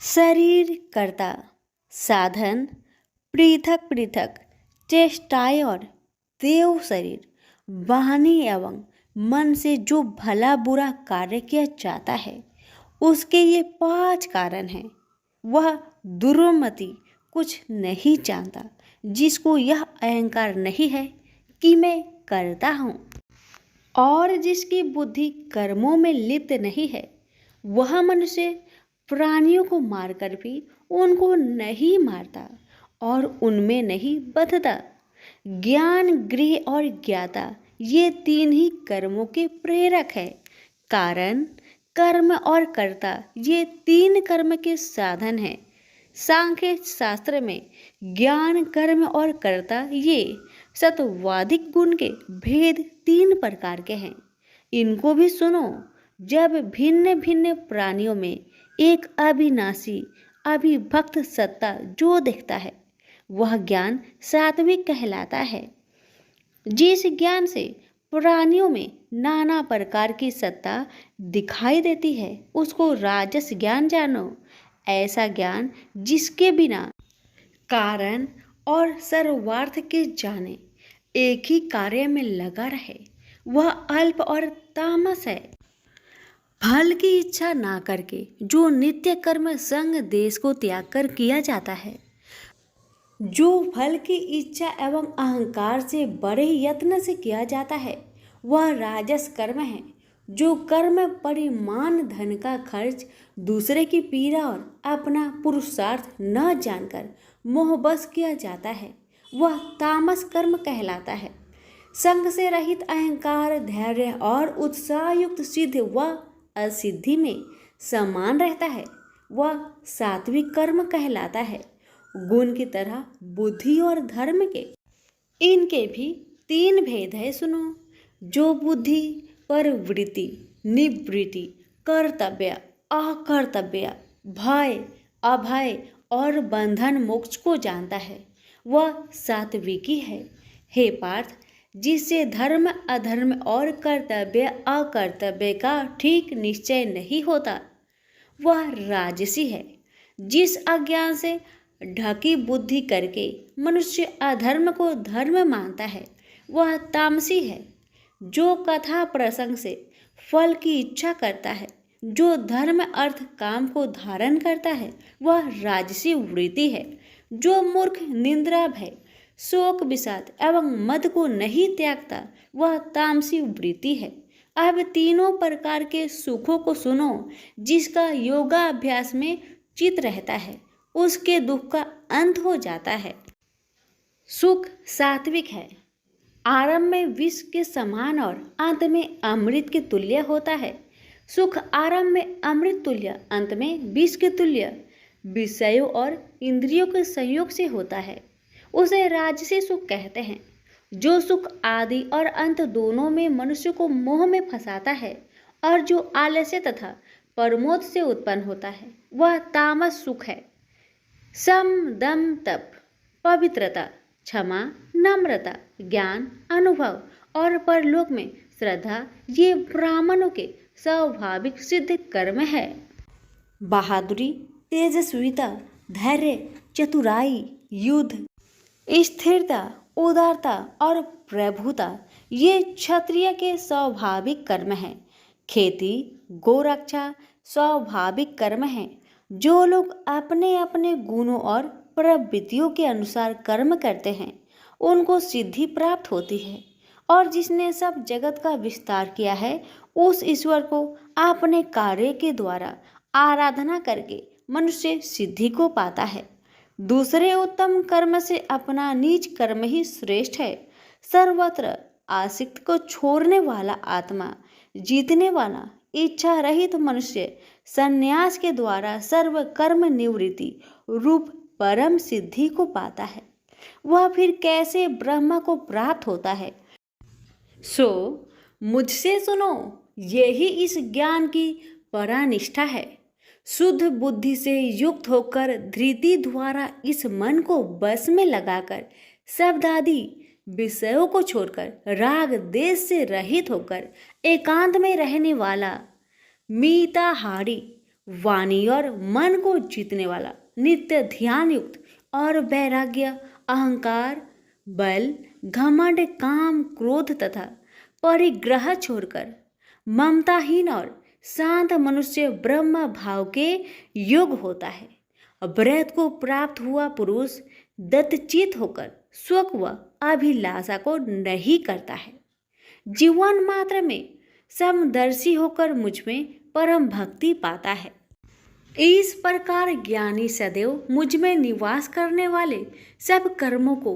शरीर कर्ता, साधन, पृथक पृथक चेष्टाएं और देव शरीर, वाणी एवं मन से जो भला बुरा कार्य किया जाता है उसके ये 5 कारण हैं। वह दुर्मति कुछ नहीं जानता जिसको यह अहंकार नहीं है कि मैं करता हूँ, और जिसकी बुद्धि कर्मों में लिप्त नहीं है। वह मनुष्य प्राणियों को मारकर भी उनको नहीं मारता और उनमें नहीं बंधता। ज्ञान, गृह और ज्ञाता ये 3 ही कर्मों के प्रेरक है। कारण, कर्म और कर्ता ये 3 कर्म के साधन हैं। सांख्य शास्त्र में ज्ञान, कर्म और कर्ता ये सत्वाधिक गुण के भेद 3 प्रकार के हैं। इनको भी सुनो। जब भिन्न भिन्न प्राणियों में एक अविनाशी अविभक्त सत्ता जो दिखता है वह ज्ञान सात्विक कहलाता है। जिस ज्ञान से प्राणियों में नाना प्रकार की सत्ता दिखाई देती है उसको राजस ज्ञान जानो। ऐसा ज्ञान जिसके बिना कारण और सर्वार्थ के जाने एक ही कार्य में लगा रहे वह अल्प और तामस है। फल की इच्छा ना करके जो नित्य कर्म संग देश को त्याग कर किया जाता है, जो फल की इच्छा एवं अहंकार से बड़े यत्न से किया जाता है वह राजस कर्म है। जो कर्म परिमाण धन का खर्च दूसरे की पीड़ा और अपना पुरुषार्थ न जानकर मोहबस किया जाता है वह तामस कर्म कहलाता है। संग से रहित अहंकार, धैर्य और उत्साह युक्त सिद्ध व असिद्धि में समान रहता है वह सात्विक कर्म कहलाता है। गुण की तरह बुद्धि और धर्म के इनके भी 3 भेद है, सुनो। जो बुद्धि पर वृत्ति, निवृत्ति, कर्तव्य, अकर्तव्य, भय, अभय और बंधन मोक्ष को जानता है, वह सात्विकी है। हे पार्थ, जिससे धर्म अधर्म और कर्तव्य अकर्तव्य का ठीक निश्चय नहीं होता, वह राजसी है। जिस अज्ञान से ढकी बुद्धि करके मनुष्य अधर्म को धर्म मानता है, वह तामसी है। जो कथा प्रसंग से फल की इच्छा करता है, जो धर्म अर्थ काम को धारण करता है, वह राजसी वृत्ति है। जो मूर्ख निंद्रा भय शोक विषाद एवं मद को नहीं त्यागता, वह तामसी वृत्ति है। अब तीनों प्रकार के सुखों को सुनो। जिसका योगाभ्यास में चित रहता है, उसके दुख का अंत हो जाता है। सुख सात्विक है, आरंभ में विष के समान और अंत में अमृत के तुल्य होता है। सुख आरंभ में अमृत तुल्य, अंत में विष के तुल्य विषयों और इंद्रियों के संयोग से होता है। उसे राजसी सुख कहते हैं। जो सुख आदि और अंत दोनों में मनुष्य को मोह में फंसाता है और जो आलस्य तथा प्रमोद से उत्पन्न होता है, वह तामस सुख है। सम दम तप पवित्रता क्षमा नम्रता ज्ञान अनुभव और परलोक में श्रद्धा, ये ब्राह्मणों के स्वाभाविक सिद्ध कर्म है। बहादुरी, तेजस्विता, धैर्य, चतुराई, युद्ध, स्थिरता, उदारता और प्रभुता, ये क्षत्रिय के स्वाभाविक कर्म हैं। खेती गोरक्षा स्वाभाविक कर्म है। जो लोग अपने अपने गुणों और प्रवृत्तियों के अनुसार कर्म करते हैं, उनको सिद्धि प्राप्त होती है। और जिसने सब जगत का विस्तार किया है, उस ईश्वर को अपने कार्य के द्वारा आराधना करके मनुष्य सिद्धि को पाता है। दूसरे उत्तम कर्म से अपना नीच कर्म ही श्रेष्ठ है। सर्वत्र आसक्त को छोड़ने वाला आत्मा, जीतने वाला इच्छा रहित मनुष्य संन्यास के द्वारा सर्व कर्म निवृत्ति रूप परम सिद्धि को पाता है। वह फिर कैसे ब्रह्म को प्राप्त होता है? सो मुझसे सुनो, यही इस ज्ञान की परानिष्ठा है। शुद्ध बुद्धि से युक्त होकर धृति द्वारा इस मन को बस में लगाकर शब्द आदि विषयों को छोड़कर राग देश से रहित होकर एकांत में रहने वाला, मीताहारी, वाणी और मन को जीतने वाला, नित्य ध्यान युक्त और वैराग्य, अहंकार, बल, घमंड, काम, क्रोध तथा परिग्रह छोड़कर ममताहीन और शांत मनुष्य ब्रह्म भाव के योग होता है। ब्रह्म को प्राप्त हुआ पुरुष दत्तचित होकर सुख व अभिलाषा को नहीं करता है। जीवन मात्र में समदर्शी होकर मुझ में परम भक्ति पाता है। इस प्रकार ज्ञानी सदैव मुझ में निवास करने वाले सब कर्मों को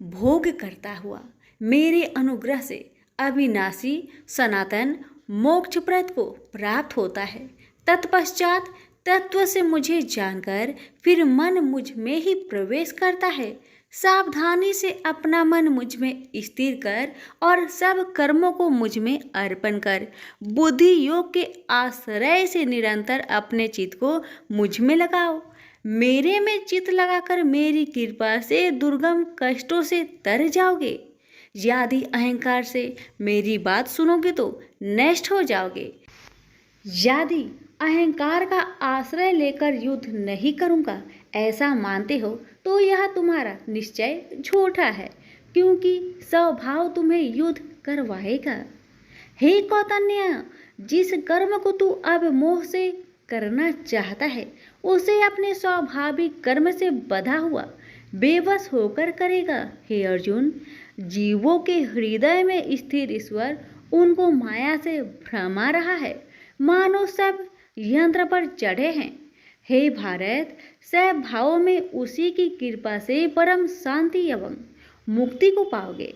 भोग करता हुआ मेरे अनुग्रह से अविनाशी सनातन मोक्षप्रद को प्राप्त होता है। तत्पश्चात तत्व से मुझे जानकर फिर मन मुझ में ही प्रवेश करता है। सावधानी से अपना मन मुझ में स्थिर कर और सब कर्मों को मुझ में अर्पण कर बुद्धि योग के आश्रय से निरंतर अपने चित्त को मुझ में लगाओ। मेरे में चित्त लगाकर मेरी कृपा से दुर्गम कष्टों से तर जाओगे। यदि अहंकार से मेरी बात सुनोगे तो नष्ट हो जाओगे। यदि अहंकार का आश्रय लेकर युद्ध नहीं करूँगा ऐसा मानते हो तो यह तुम्हारा निश्चय झूठा है, क्योंकि स्वभाव तुम्हें युद्ध करवाएगा। हे कौतन्य, जिस कर्म को तू अब मोह से करना चाहता है उसे अपने स्वाभाविक कर्म से बंधा हुआ बेबस होकर करेगा। हे अर्जुन, जीवों के हृदय में स्थिर ईश्वर उनको माया से भ्रमा रहा है, मानो सब यंत्र पर चढ़े हैं। हे भारत, सब भावों में उसी की कृपा से परम शांति एवं मुक्ति को पाओगे।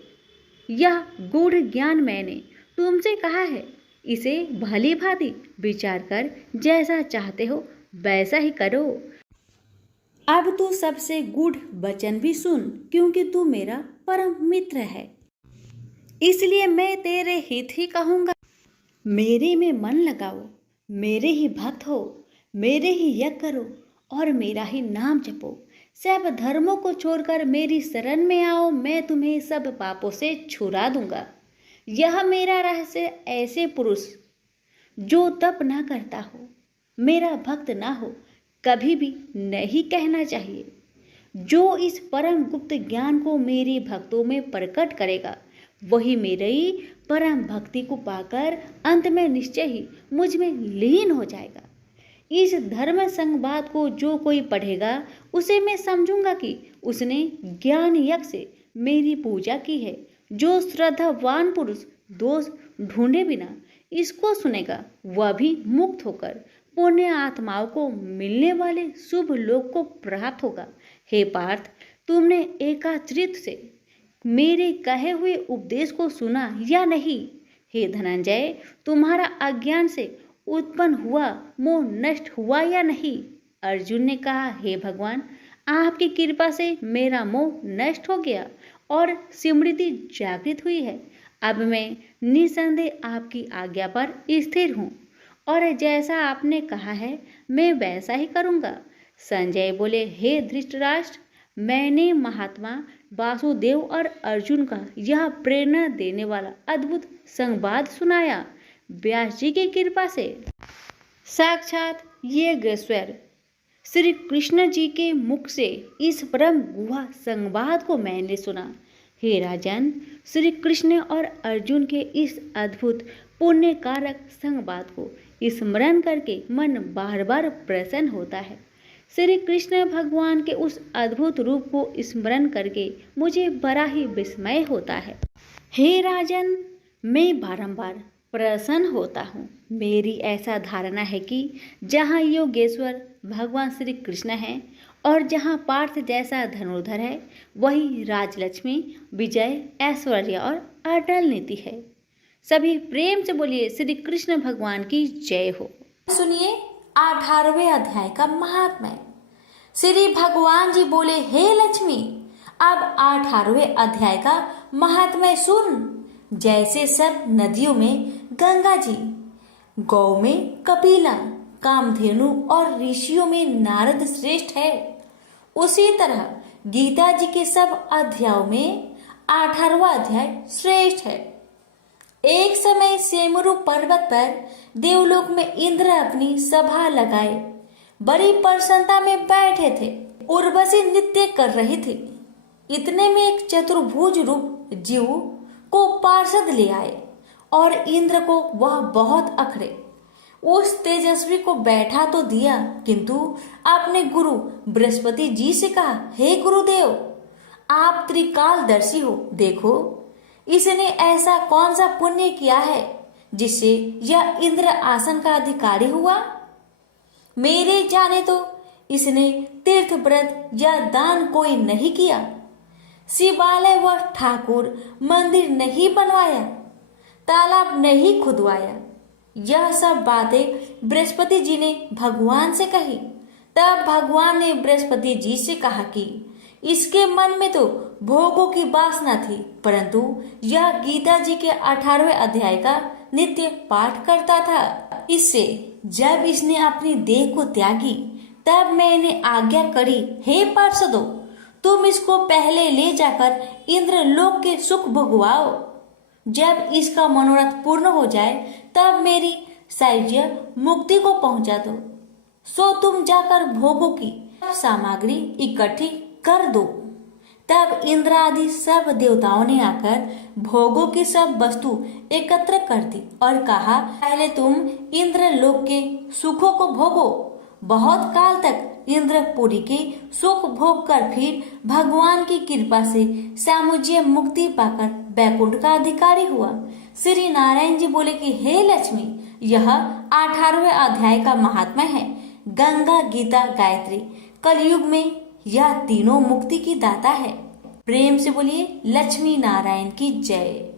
यह गूढ़ ज्ञान मैंने तुमसे कहा है, इसे भली भांति विचार कर जैसा चाहते हो वैसा ही करो। अब तू सबसे गूढ़ वचन भी सुन, क्योंकि तू मेरा परम मित्र है, इसलिए मैं तेरे हित ही कहूँगा। मेरे में मन लगाओ, मेरे ही भक्त हो, मेरे ही यज्ञ करो और मेरा ही नाम जपो। सब धर्मों को छोड़कर मेरी शरण में आओ, मैं तुम्हें सब पापों से छुड़ा दूंगा। यह मेरा रहस्य ऐसे पुरुष जो तप ना करता हो, मेरा भक्त ना हो, कभी भी नहीं कहना चाहिए। जो इस परम गुप्त ज्ञान को मेरे भक्तों में प्रकट करेगा, वही मेरी परम भक्ति को पाकर अंत में निश्चय ही मुझ में लीन हो जाएगा। इस धर्म संवाद को जो कोई पढ़ेगा, उसे मैं समझूंगा कि उसने ज्ञान यज्ञ से मेरी पूजा की है। जो श्रद्धावान पुरुष दोष ढूंढे बिना इसको सुनेगा, वह भी मुक्त होकर पुण्य आत्माओं को मिलने वाले शुभ लोक को प्राप्त होगा। हे पार्थ, तुमने एकाचरित से मेरे कहे हुए उपदेश को सुना या नहीं? हे धनंजय, तुम्हारा अज्ञान से उत्पन्न हुआ मोह नष्ट हुआ या नहीं? अर्जुन ने कहा, हे भगवान, आपकी कृपा से मेरा मोह नष्ट हो गया और स्मृति जागृत हुई है। अब मैं निसंदेह आपकी आज्ञा पर स्थिर हूँ और जैसा आपने कहा है मैं वैसा ही करूँगा। संजय बोले, हे धृतराष्ट्र, मैंने महात्मा वासुदेव और अर्जुन का यह प्रेरणा देने वाला अद्भुत संवाद सुनाया व्यास जी की कृपा से। साक्षात योगेश्वर श्री कृष्ण जी के मुख से इस परम गुहा संवाद को मैंने सुना। हे राजन, श्री कृष्ण और अर्जुन के इस अद्भुत पुण्य कारक संवाद को स्मरण करके मन बार बार प्रसन्न होता है। श्री कृष्ण भगवान के उस अद्भुत रूप को स्मरण करके मुझे बड़ा ही विस्मय होता है। हे राजन, मैं बारंबार प्रसन्न होता हूँ। मेरी ऐसा धारणा है कि जहाँ योगेश्वर भगवान श्री कृष्ण हैं और जहाँ पार्थ जैसा धनुर्धर है, वही राजलक्ष्मी, विजय, ऐश्वर्य और अटल नीति है। सभी प्रेम से बोलिए श्री कृष्ण भगवान की जय हो। सुनिए 18वें अध्याय का महात्म्य। श्री भगवान जी बोले, हे लक्ष्मी, अब 18वें अध्याय का महात्म्य सुन। जैसे सब नदियों में गंगा जी, गौ में कपिला, कामधेनु और ऋषियों में नारद श्रेष्ठ है, उसी तरह गीता जी के सब अध्यायों में 18वां अध्याय श्रेष्ठ है। एक समय सेमरु पर्वत पर देवलोक में इंद्र अपनी सभा लगाए बड़ी प्रसन्नता में बैठे थे। उर्वशी नृत्य कर रही थी। इतने में एक चतुर्भुज रूप जीव को पार्षद ले आए और इंद्र को वह बहुत अखरे। उस तेजस्वी को बैठा तो दिया, किंतु अपने गुरु बृहस्पति जी से कहा, हे गुरुदेव, आप त्रिकालदर्शी हो, देखो इसने ऐसा कौन सा पुण्य किया है जिससे यह इंद्र आसन का अधिकारी हुआ। मेरे जाने तो इसने तीर्थ व्रत या दान कोई नहीं किया, शिवालय व ठाकुर मंदिर नहीं बनवाया, तालाब नहीं खुदवाया। यह सब बातें बृहस्पति जी ने भगवान से कही। तब भगवान ने बृहस्पति जी से कहा कि इसके मन में तो भोगों की वासना थी, परंतु यह गीता जी के 18वें अध्याय का नित्य पाठ करता था। इससे जब इसने अपनी देह को त्यागी, तब मैंने आज्ञा करी, हे पार्षदों, तुम इसको पहले ले जाकर इंद्र लोक के सुख भोगवाओ। जब इसका मनोरथ पूर्ण हो जाए, तब मेरी सायुज्य मुक्ति को पहुंचा दो। सो तुम जाकर भोगों की सामग्री इकट्ठी कर दो। तब इंद्र आदि सब देवताओं ने आकर भोगों की सब वस्तु एकत्र कर दी और कहा, पहले तुम इंद्र लोक के सुखों को भोगो। बहुत काल तक इंद्रपुरी के सुख भोग कर फिर भगवान की कृपा से सामुज्य मुक्ति पाकर बैकुंठ का अधिकारी हुआ। श्री नारायण जी बोले कि हे लक्ष्मी, यह 18वें अध्याय का महात्मा है। गंगा, गीता, गायत्री, कलयुग में यह तीनों मुक्ति की दाता है। प्रेम से बोलिए लक्ष्मी नारायण की जय।